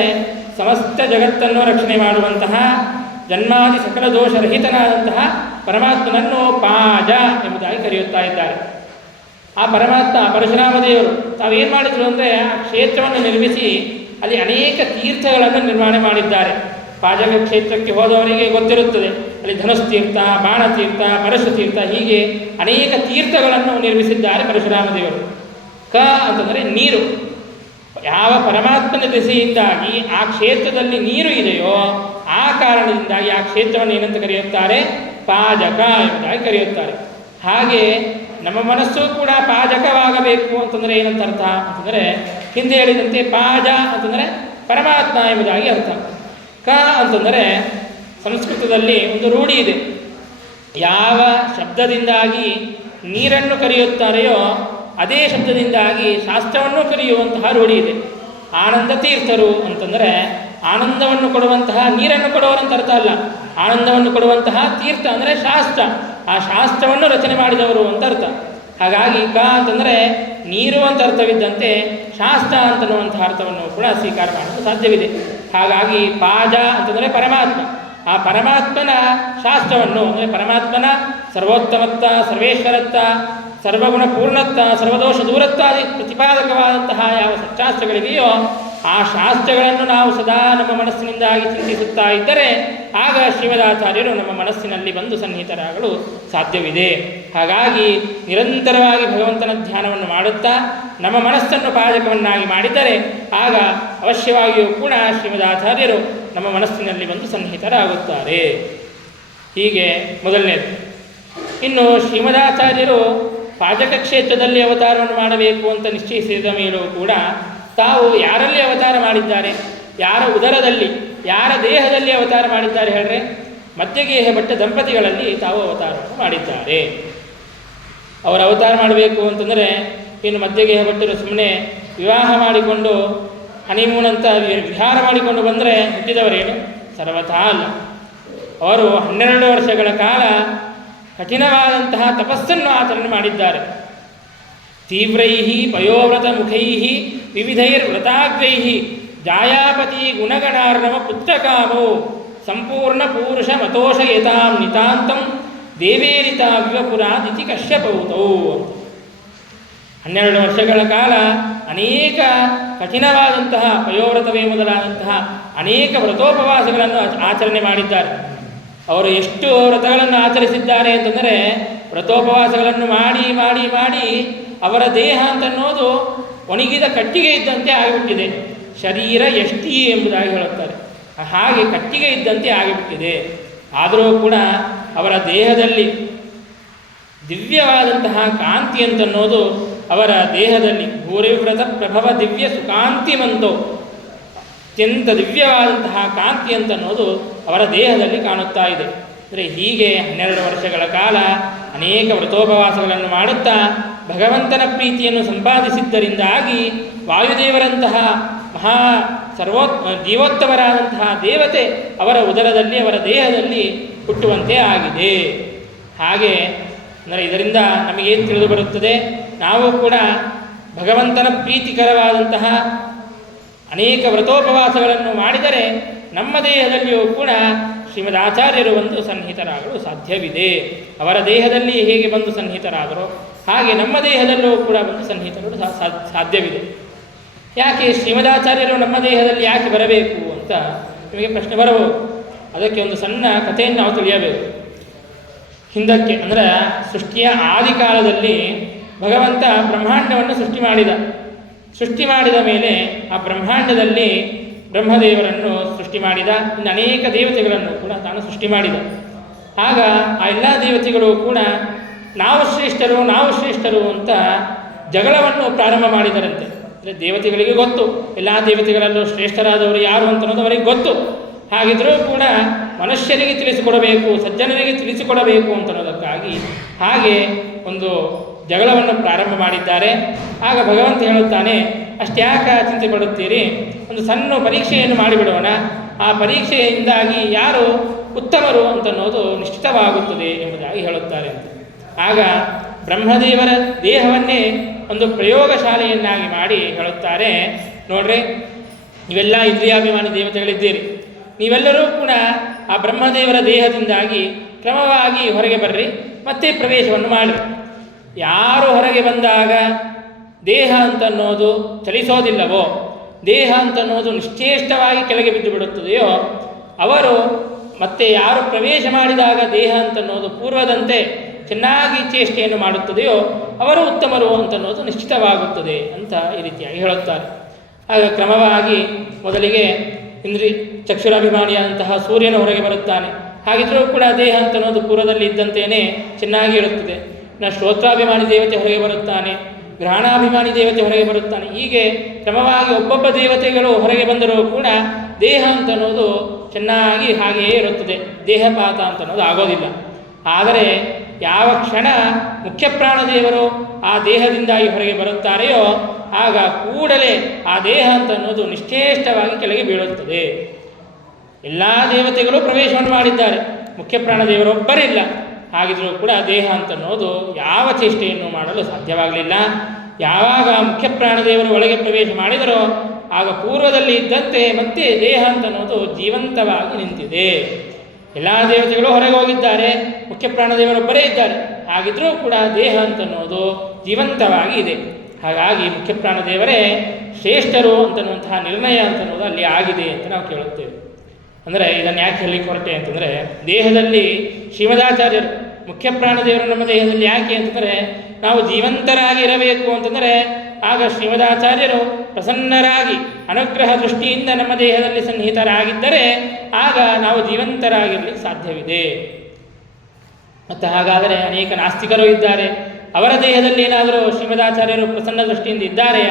ಸಮಸ್ತ ಜಗತ್ತನ್ನು ರಕ್ಷಣೆ ಮಾಡುವಂತಹ ಜನ್ಮಾದಿ ಸಕಲ ದೋಷರಹಿತನಾದಂತಹ ಪರಮಾತ್ಮನನ್ನು ಪಾಜ ಎಂಬುದಾಗಿ ಕರೆಯುತ್ತಾ ಇದ್ದಾರೆ. ಆ ಪರಮಾತ್ಮ ಪರಶುರಾಮ ದೇವರು ತಾವೇನು ಮಾಡಿದ್ರು ಅಂದರೆ ಆ ಕ್ಷೇತ್ರವನ್ನು ನಿರ್ಮಿಸಿ ಅಲ್ಲಿ ಅನೇಕ ತೀರ್ಥಗಳನ್ನು ನಿರ್ಮಾಣ ಮಾಡಿದ್ದಾರೆ. ಪಾಜಕ ಕ್ಷೇತ್ರಕ್ಕೆ ಹೋದವರಿಗೆ ಗೊತ್ತಿರುತ್ತದೆ, ಅಲ್ಲಿ ಧನುಸ್ ತೀರ್ಥ, ಬಾಣ ತೀರ್ಥ, ಪರಶು ತೀರ್ಥ, ಹೀಗೆ ಅನೇಕ ತೀರ್ಥಗಳನ್ನು ನಿರ್ಮಿಸಿದ್ದಾರೆ ಪರಶುರಾಮ ದೇವರು. ಕ ಅಂತಂದರೆ ನೀರು. ಯಾವ ಪರಮಾತ್ಮನ ದೆಸೆಯಿಂದಾಗಿ ಆ ಕ್ಷೇತ್ರದಲ್ಲಿ ನೀರು ಇದೆಯೋ ಆ ಕಾರಣದಿಂದಾಗಿ ಆ ಕ್ಷೇತ್ರವನ್ನು ಏನಂತ ಕರೆಯುತ್ತಾರೆ? ಪಾಜಕ ಎಂಬುದಾಗಿ ಕರೆಯುತ್ತಾರೆ. ಹಾಗೆ ನಮ್ಮ ಮನಸ್ಸು ಕೂಡ ಪಾಜಕವಾಗಬೇಕು ಅಂತಂದರೆ ಏನಂತ ಅರ್ಥ ಅಂತಂದರೆ, ಹಿಂದೆ ಹೇಳಿದಂತೆ ಪಾಜ ಅಂತಂದರೆ ಪರಮಾತ್ಮ ಎಂಬುದಾಗಿ ಅರ್ಥ. ಕ ಅಂತಂದರೆ ಸಂಸ್ಕೃತದಲ್ಲಿ ಒಂದು ರೂಢಿ ಇದೆ. ಯಾವ ಶಬ್ದದಿಂದಾಗಿ ನೀರನ್ನು ಕರೆಯುತ್ತಾರೆಯೋ ಅದೇ ಶಬ್ದದಿಂದಾಗಿ ಶಾಸ್ತ್ರವನ್ನು ಕರೆಯುವಂತಹ ರೂಢಿ ಇದೆ. ಆನಂದ ತೀರ್ಥರು ಅಂತಂದರೆ ಆನಂದವನ್ನು ಕೊಡುವಂತಹ ನೀರನ್ನು ಕೊಡುವರಂತ ಅರ್ಥ ಅಲ್ಲ. ಆನಂದವನ್ನು ಕೊಡುವಂತಹ ತೀರ್ಥ ಅಂದರೆ ಶಾಸ್ತ್ರ, ಆ ಶಾಸ್ತ್ರವನ್ನು ರಚನೆ ಮಾಡಿದವರು ಅಂತ ಅರ್ಥ. ಹಾಗಾಗಿ ಕ ಅಂತಂದರೆ ನೀರು ಅಂತ ಅರ್ಥವಿದ್ದಂತೆ ಶಾಸ್ತ್ರ ಅಂತನ್ನುವಂತಹ ಅರ್ಥವನ್ನು ಕೂಡ ಸ್ವೀಕಾರ ಮಾಡಲು ಸಾಧ್ಯವಿದೆ. ಹಾಗಾಗಿ ಪಾಜ ಅಂತಂದರೆ ಪರಮಾತ್ಮ, ಆ ಪರಮಾತ್ಮನ ಶಾಸ್ತ್ರವನ್ನು ಅಂದರೆ ಪರಮಾತ್ಮನ ಸರ್ವೋತ್ತಮತ್ವ, ಸರ್ವೇಶ್ವರತ್ವ, ಸರ್ವಗುಣ ಪೂರ್ಣತ್ವ, ಸರ್ವದೋಷ ದೂರತ್ವಾದಿ ಪ್ರತಿಪಾದಕವಾದಂತಹ ಯಾವ ಸಚ್ಚಾಸ್ತ್ರಗಳಿವೆಯೋ ಆ ಶಾಸ್ತ್ರಗಳನ್ನು ನಾವು ಸದಾ ನಮ್ಮ ಮನಸ್ಸಿನಿಂದಾಗಿ ಚಿಂತಿಸುತ್ತಾ ಇದ್ದರೆ ಆಗ ಶ್ರೀಮದಾಚಾರ್ಯರು ನಮ್ಮ ಮನಸ್ಸಿನಲ್ಲಿ ಬಂದು ಸನ್ನಿಹಿತರಾಗಲು ಸಾಧ್ಯವಿದೆ. ಹಾಗಾಗಿ ನಿರಂತರವಾಗಿ ಭಗವಂತನ ಧ್ಯಾನವನ್ನು ಮಾಡುತ್ತಾ ನಮ್ಮ ಮನಸ್ಸನ್ನು ಪಾಜಕವನ್ನಾಗಿ ಮಾಡಿದರೆ ಆಗ ಅವಶ್ಯವಾಗಿಯೂ ಕೂಡ ಶ್ರೀಮದಾಚಾರ್ಯರು ನಮ್ಮ ಮನಸ್ಸಿನಲ್ಲಿ ಬಂದು ಸನ್ನಿಹಿತರಾಗುತ್ತಾರೆ. ಹೀಗೆ ಮೊದಲನೇದು. ಇನ್ನು ಶ್ರೀಮದಾಚಾರ್ಯರು ಪಾಜಕ ಕ್ಷೇತ್ರದಲ್ಲಿ ಅವತಾರವನ್ನು ಮಾಡಬೇಕು ಅಂತ ನಿಶ್ಚಯಿಸಿದ ಮೇಲೂ ಕೂಡ ತಾವು ಯಾರಲ್ಲಿ ಅವತಾರ ಮಾಡಿದ್ದಾರೆ, ಯಾರ ಉದರದಲ್ಲಿ, ಯಾರ ದೇಹದಲ್ಲಿ ಅವತಾರ ಮಾಡಿದ್ದಾರೆ ಹೇಳ್ರೆ? ಮಧ್ಯಗೇಹ ಭಟ್ಟ ದಂಪತಿಗಳಲ್ಲಿ ತಾವು ಅವತಾರವನ್ನು ಮಾಡಿದ್ದಾರೆ. ಅವರು ಅವತಾರ ಮಾಡಬೇಕು ಅಂತಂದರೆ ಇನ್ನು ಮಧ್ಯಗೇಹ ಭಟ್ಟರು ಸುಮ್ಮನೆ ವಿವಾಹ ಮಾಡಿಕೊಂಡು ಹನಿಮೂನ್ ಅಂತ ವಿಹಾರ ಮಾಡಿಕೊಂಡು ಬಂದರೆ ಹುಟ್ಟಿದವರೇನು? ಸರ್ವಥಾ ಅಲ್ಲ. ಅವರು 12 ವರ್ಷಗಳ ಕಾಲ ಕಠಿಣವಾದಂತಹ ತಪಸ್ಸನ್ನು ಆಚರಣೆ ಮಾಡಿದ್ದಾರೆ. ತೀವ್ರೈಹಿ ಪಯೋವ್ರತ ಮುಖೈಹಿ ವಿವಿಧೈರ್ವ್ರತಾಗ್ರೈಹಿ ಜಾಯಾಪತಿ ಗುಣಗಣಾರ್ಣವ ಪುತ್ರಕಾಮೋ ಸಂಪೂರ್ಣ ಪೂರುಷ ಮತೋಷಯತಾಂ ನಿತಾಂತಂ ದೇವೇರಿತಾವ್ಯಪುರಾದಿತಿ ಕಶ್ಯಪೌತೌ. 12 ವರ್ಷಗಳ ಕಾಲ ಅನೇಕ ಕಠಿಣವಾದಂತಹ ಪಯೋವ್ರತವೇ ಮೊದಲಾದಂತಹ ಅನೇಕ ವ್ರತೋಪವಾಸಗಳನ್ನು ಆಚರಣೆ ಮಾಡಿದ್ದಾರೆ. ಅವರು ಎಷ್ಟು ವ್ರತಗಳನ್ನು ಆಚರಿಸಿದ್ದಾರೆ ಅಂತಂದರೆ ವ್ರತೋಪವಾಸಗಳನ್ನು ಮಾಡಿ ಮಾಡಿ ಮಾಡಿ ಅವರ ದೇಹ ಅಂತನ್ನೋದು ಒಣಗಿದ ಕಟ್ಟಿಗೆ ಇದ್ದಂತೆ ಆಗಿಬಿಟ್ಟಿದೆ. ಶರೀರ ಎಷ್ಟಿ ಎಂಬುದಾಗಿ ಹೇಳುತ್ತಾರೆ. ಹಾಗೆ ಕಟ್ಟಿಗೆ ಇದ್ದಂತೆ ಆಗಿಬಿಟ್ಟಿದೆ. ಆದರೂ ಕೂಡ ಅವರ ದೇಹದಲ್ಲಿ ದಿವ್ಯವಾದಂತಹ ಕಾಂತಿ ಅಂತನ್ನೋದು ಅವರ ದೇಹದಲ್ಲಿ ಭೂರಿವ್ರತ ಪ್ರಭವ ದಿವ್ಯ ಸುಕಾಂತಿಮಂತೋ, ಅತ್ಯಂತ ದಿವ್ಯವಾದಂತಹ ಕಾಂತಿ ಅಂತನ್ನೋದು ಅವರ ದೇಹದಲ್ಲಿ ಕಾಣುತ್ತಾ ಇದೆ. ಅಂದರೆ ಹೀಗೆ 12 ವರ್ಷಗಳ ಕಾಲ ಅನೇಕ ವ್ರತೋಪವಾಸಗಳನ್ನು ಮಾಡುತ್ತಾ ಭಗವಂತನ ಪ್ರೀತಿಯನ್ನು ಸಂಪಾದಿಸಿದ್ದರಿಂದಾಗಿ ವಾಯುದೇವರಂತಹ ಮಹಾ ಜೀವೋತ್ತಮರಾದಂತಹ ದೇವತೆ ಅವರ ಉದರದಲ್ಲಿ ಅವರ ದೇಹದಲ್ಲಿ ಹುಟ್ಟುವಂತೆ ಆಗಿದೆ. ಹಾಗೆ ಅಂದರೆ ಇದರಿಂದ ನಮಗೇನು ತಿಳಿದು ಬರುತ್ತದೆ, ನಾವು ಕೂಡ ಭಗವಂತನ ಪ್ರೀತಿಕರವಾದಂತಹ ಅನೇಕ ವ್ರತೋಪವಾಸಗಳನ್ನು ಮಾಡಿದರೆ ನಮ್ಮ ದೇಹದಲ್ಲಿಯೂ ಕೂಡ ಶ್ರೀಮದ್ ಆಚಾರ್ಯರು ಬಂದು ಸನ್ನಿಹಿತರಾಗಲು ಸಾಧ್ಯವಿದೆ. ಅವರ ದೇಹದಲ್ಲಿ ಹೇಗೆ ಬಂದು ಸನ್ನಿಹಿತರಾದರೋ ಹಾಗೆ ನಮ್ಮ ದೇಹದಲ್ಲೂ ಕೂಡ ಬಂದು ಸನ್ನಿಹಿತರು ಸಾಧ್ಯವಿದೆ. ಯಾಕೆ ಶ್ರೀಮದಾಚಾರ್ಯರು ನಮ್ಮ ದೇಹದಲ್ಲಿ ಯಾಕೆ ಬರಬೇಕು ಅಂತ ನಿಮಗೆ ಪ್ರಶ್ನೆ ಬರಬಹುದು. ಅದಕ್ಕೆ ಒಂದು ಸಣ್ಣ ಕಥೆಯನ್ನು ನಾವು ತಿಳಿಯಬೇಕು. ಹಿಂದಕ್ಕೆ ಅಂದರೆ ಸೃಷ್ಟಿಯ ಆದಿಕಾಲದಲ್ಲಿ ಭಗವಂತ ಬ್ರಹ್ಮಾಂಡವನ್ನು ಸೃಷ್ಟಿ ಮಾಡಿದ ಮೇಲೆ ಆ ಬ್ರಹ್ಮಾಂಡದಲ್ಲಿ ಬ್ರಹ್ಮದೇವರನ್ನು ಸೃಷ್ಟಿ ಮಾಡಿದ. ಇನ್ನು ಅನೇಕ ದೇವತೆಗಳನ್ನು ಕೂಡ ತಾನು ಸೃಷ್ಟಿ ಮಾಡಿದ. ಆಗ ಆ ಎಲ್ಲ ದೇವತೆಗಳು ಕೂಡ ನಾವು ಶ್ರೇಷ್ಠರು ಅಂತ ಜಗಳವನ್ನು ಪ್ರಾರಂಭ ಮಾಡಿದರಂತೆ. ಅಂದರೆ ದೇವತೆಗಳಿಗೆ ಗೊತ್ತು, ಎಲ್ಲ ದೇವತೆಗಳಲ್ಲೂ ಶ್ರೇಷ್ಠರಾದವರು ಯಾರು ಅಂತ ಅನ್ನೋದು ಅವರಿಗೆ ಗೊತ್ತು. ಹಾಗಿದ್ರೂ ಕೂಡ ಮನುಷ್ಯರಿಗೆ ತಿಳಿಸಿಕೊಡಬೇಕು, ಸಜ್ಜನರಿಗೆ ತಿಳಿಸಿಕೊಡಬೇಕು ಅಂತ ಅನ್ನೋದಕ್ಕಾಗಿ ಹಾಗೆ ಒಂದು ಜಗಳವನ್ನು ಪ್ರಾರಂಭ ಮಾಡಿದ್ದಾರೆ. ಆಗ ಭಗವಂತ ಹೇಳುತ್ತಾನೆ, ಅಷ್ಟ್ಯಾಕ ಚಿಂತೆ ಪಡುತ್ತೀರಿ, ಒಂದು ಸಣ್ಣ ಪರೀಕ್ಷೆಯನ್ನು ಮಾಡಿಬಿಡೋಣ. ಆ ಪರೀಕ್ಷೆಯಿಂದಾಗಿ ಯಾರು ಉತ್ತಮರು ಅಂತನ್ನೋದು ನಿಶ್ಚಿತವಾಗುತ್ತದೆ ಎಂಬುದಾಗಿ ಹೇಳುತ್ತಾರೆ ಅಂತ. ಆಗ ಬ್ರಹ್ಮದೇವರ ದೇಹವನ್ನೇ ಒಂದು ಪ್ರಯೋಗಶಾಲೆಯನ್ನಾಗಿ ಮಾಡಿ ಹೇಳುತ್ತಾರೆ, ನೋಡ್ರಿ, ನೀವೆಲ್ಲ ಇಂದ್ರಿಯಾಭಿಮಾನಿ ದೇವತೆಗಳಿದ್ದೀರಿ, ನೀವೆಲ್ಲರೂ ಕೂಡ ಆ ಬ್ರಹ್ಮದೇವರ ದೇಹದಿಂದಾಗಿ ಕ್ರಮವಾಗಿ ಹೊರಗೆ ಬರ್ರಿ, ಮತ್ತೆ ಪ್ರವೇಶವನ್ನು ಮಾಡಿ. ಯಾರು ಹೊರಗೆ ಬಂದಾಗ ದೇಹ ಅಂತನ್ನೋದು ಚಲಿಸೋದಿಲ್ಲವೋ, ದೇಹ ಅಂತನ್ನೋದು ನಿಶ್ಚೇಷ್ಟವಾಗಿ ಕೆಳಗೆ ಬಿದ್ದು ಬಿಡುತ್ತದೆಯೋ ಅವರು, ಮತ್ತೆ ಯಾರು ಪ್ರವೇಶ ಮಾಡಿದಾಗ ದೇಹ ಅಂತನ್ನೋದು ಪೂರ್ವದಂತೆ ಚೆನ್ನಾಗಿ ಚೇಷ್ಟೆಯನ್ನು ಮಾಡುತ್ತದೆಯೋ ಅವರು ಉತ್ತಮರು ಅಂತನ್ನೋದು ನಿಶ್ಚಿತವಾಗುತ್ತದೆ ಅಂತ ಈ ರೀತಿಯಾಗಿ ಹೇಳುತ್ತಾರೆ. ಆಗ ಕ್ರಮವಾಗಿ ಮೊದಲಿಗೆ ಚಕ್ಷುರಾಭಿಮಾನಿಯಾದಂತಹ ಸೂರ್ಯನ ಹೊರಗೆ ಬರುತ್ತಾನೆ. ಹಾಗಿದ್ರೂ ಕೂಡ ದೇಹ ಅಂತನ್ನೋದು ಪೂರ್ವದಲ್ಲಿ ಇದ್ದಂತೆಯೇ ಚೆನ್ನಾಗಿ ಇರುತ್ತದೆ. ಶ್ರೋತ್ರಾಭಿಮಾನಿ ದೇವತೆ ಹೊರಗೆ ಬರುತ್ತಾನೆ, ಗ್ರಹಣಾಭಿಮಾನಿ ದೇವತೆ ಹೊರಗೆ ಬರುತ್ತಾನೆ. ಹೀಗೆ ಕ್ರಮವಾಗಿ ಒಬ್ಬೊಬ್ಬ ದೇವತೆಗಳು ಹೊರಗೆ ಬಂದರೂ ಕೂಡ ದೇಹ ಅಂತನ್ನೋದು ಚೆನ್ನಾಗಿ ಹಾಗೆಯೇ ಇರುತ್ತದೆ, ದೇಹಪಾತ ಅಂತನ್ನೋದು ಆಗೋದಿಲ್ಲ. ಆದರೆ ಯಾವ ಕ್ಷಣ ಮುಖ್ಯ ಪ್ರಾಣದೇವರು ಆ ದೇಹದಿಂದಾಗಿ ಹೊರಗೆ ಬರುತ್ತಾರೆಯೋ ಆಗ ಕೂಡಲೇ ಆ ದೇಹ ಅಂತನ್ನೋದು ನಿಶ್ಚೇಷ್ಟವಾಗಿ ಕೆಳಗೆ ಬೀಳುತ್ತದೆ. ಎಲ್ಲ ದೇವತೆಗಳು ಪ್ರವೇಶವನ್ನು ಮಾಡಿದ್ದಾರೆ, ಮುಖ್ಯ ಪ್ರಾಣದೇವರೊಬ್ಬರಿಲ್ಲ. ಹಾಗಿದ್ರೂ ಕೂಡ ದೇಹ ಅಂತನ್ನೋದು ಯಾವ ಚೇಷ್ಟೆಯನ್ನು ಮಾಡಲು ಸಾಧ್ಯವಾಗಲಿಲ್ಲ. ಯಾವಾಗ ಮುಖ್ಯ ಪ್ರಾಣದೇವರು ಒಳಗೆ ಪ್ರವೇಶ ಮಾಡಿದರೋ ಆಗ ಪೂರ್ವದಲ್ಲಿ ಇದ್ದಂತೆ ಮತ್ತೆ ದೇಹ ಅಂತನ್ನೋದು ಜೀವಂತವಾಗಿ ನಿಂತಿದೆ. ಎಲ್ಲ ದೇವತೆಗಳು ಹೊರಗೆ ಹೋಗಿದ್ದಾರೆ, ಮುಖ್ಯ ಪ್ರಾಣದೇವರೊಬ್ಬರೇ ಇದ್ದಾರೆ. ಹಾಗಿದ್ರೂ ಕೂಡ ದೇಹ ಅಂತನ್ನೋದು ಜೀವಂತವಾಗಿ ಇದೆ. ಹಾಗಾಗಿ ಮುಖ್ಯ ಪ್ರಾಣದೇವರೇ ಶ್ರೇಷ್ಠರು ಅಂತನ್ನುವಂತಹ ನಿರ್ಣಯ ಅಂತನ್ನೋದು ಅಲ್ಲಿ ಆಗಿದೆ ಅಂತ ನಾವು ಕೇಳುತ್ತೇವೆ. ಅಂದರೆ ಇದನ್ನು ಯಾಕೆ ಹೇಳಲಿಕ್ಕೆ ಹೊರಟೆ ಅಂತಂದರೆ, ದೇಹದಲ್ಲಿ ಶ್ರೀಮದಾಚಾರ್ಯರು ಮುಖ್ಯ ಪ್ರಾಣದೇವರು ನಮ್ಮ ದೇಹದಲ್ಲಿ ಯಾಕೆ ಅಂತಂದರೆ ನಾವು ಜೀವಂತರಾಗಿ ಇರಬೇಕು ಅಂತಂದರೆ ಆಗ ಶ್ರೀಮದಾಚಾರ್ಯರು ಪ್ರಸನ್ನರಾಗಿ ಅನುಗ್ರಹ ದೃಷ್ಟಿಯಿಂದ ನಮ್ಮ ದೇಹದಲ್ಲಿ ಸನ್ನಿಹಿತರಾಗಿದ್ದರೆ ಆಗ ನಾವು ಜೀವಂತರಾಗಿರಲಿಕ್ಕೆ ಸಾಧ್ಯವಿದೆ. ಮತ್ತು ಹಾಗಾದರೆ ಅನೇಕ ನಾಸ್ತಿಕರು ಇದ್ದಾರೆ, ಅವರ ದೇಹದಲ್ಲಿ ಏನಾದರೂ ಶ್ರೀಮದಾಚಾರ್ಯರು ಪ್ರಸನ್ನ ದೃಷ್ಟಿಯಿಂದ ಇದ್ದಾರೆ,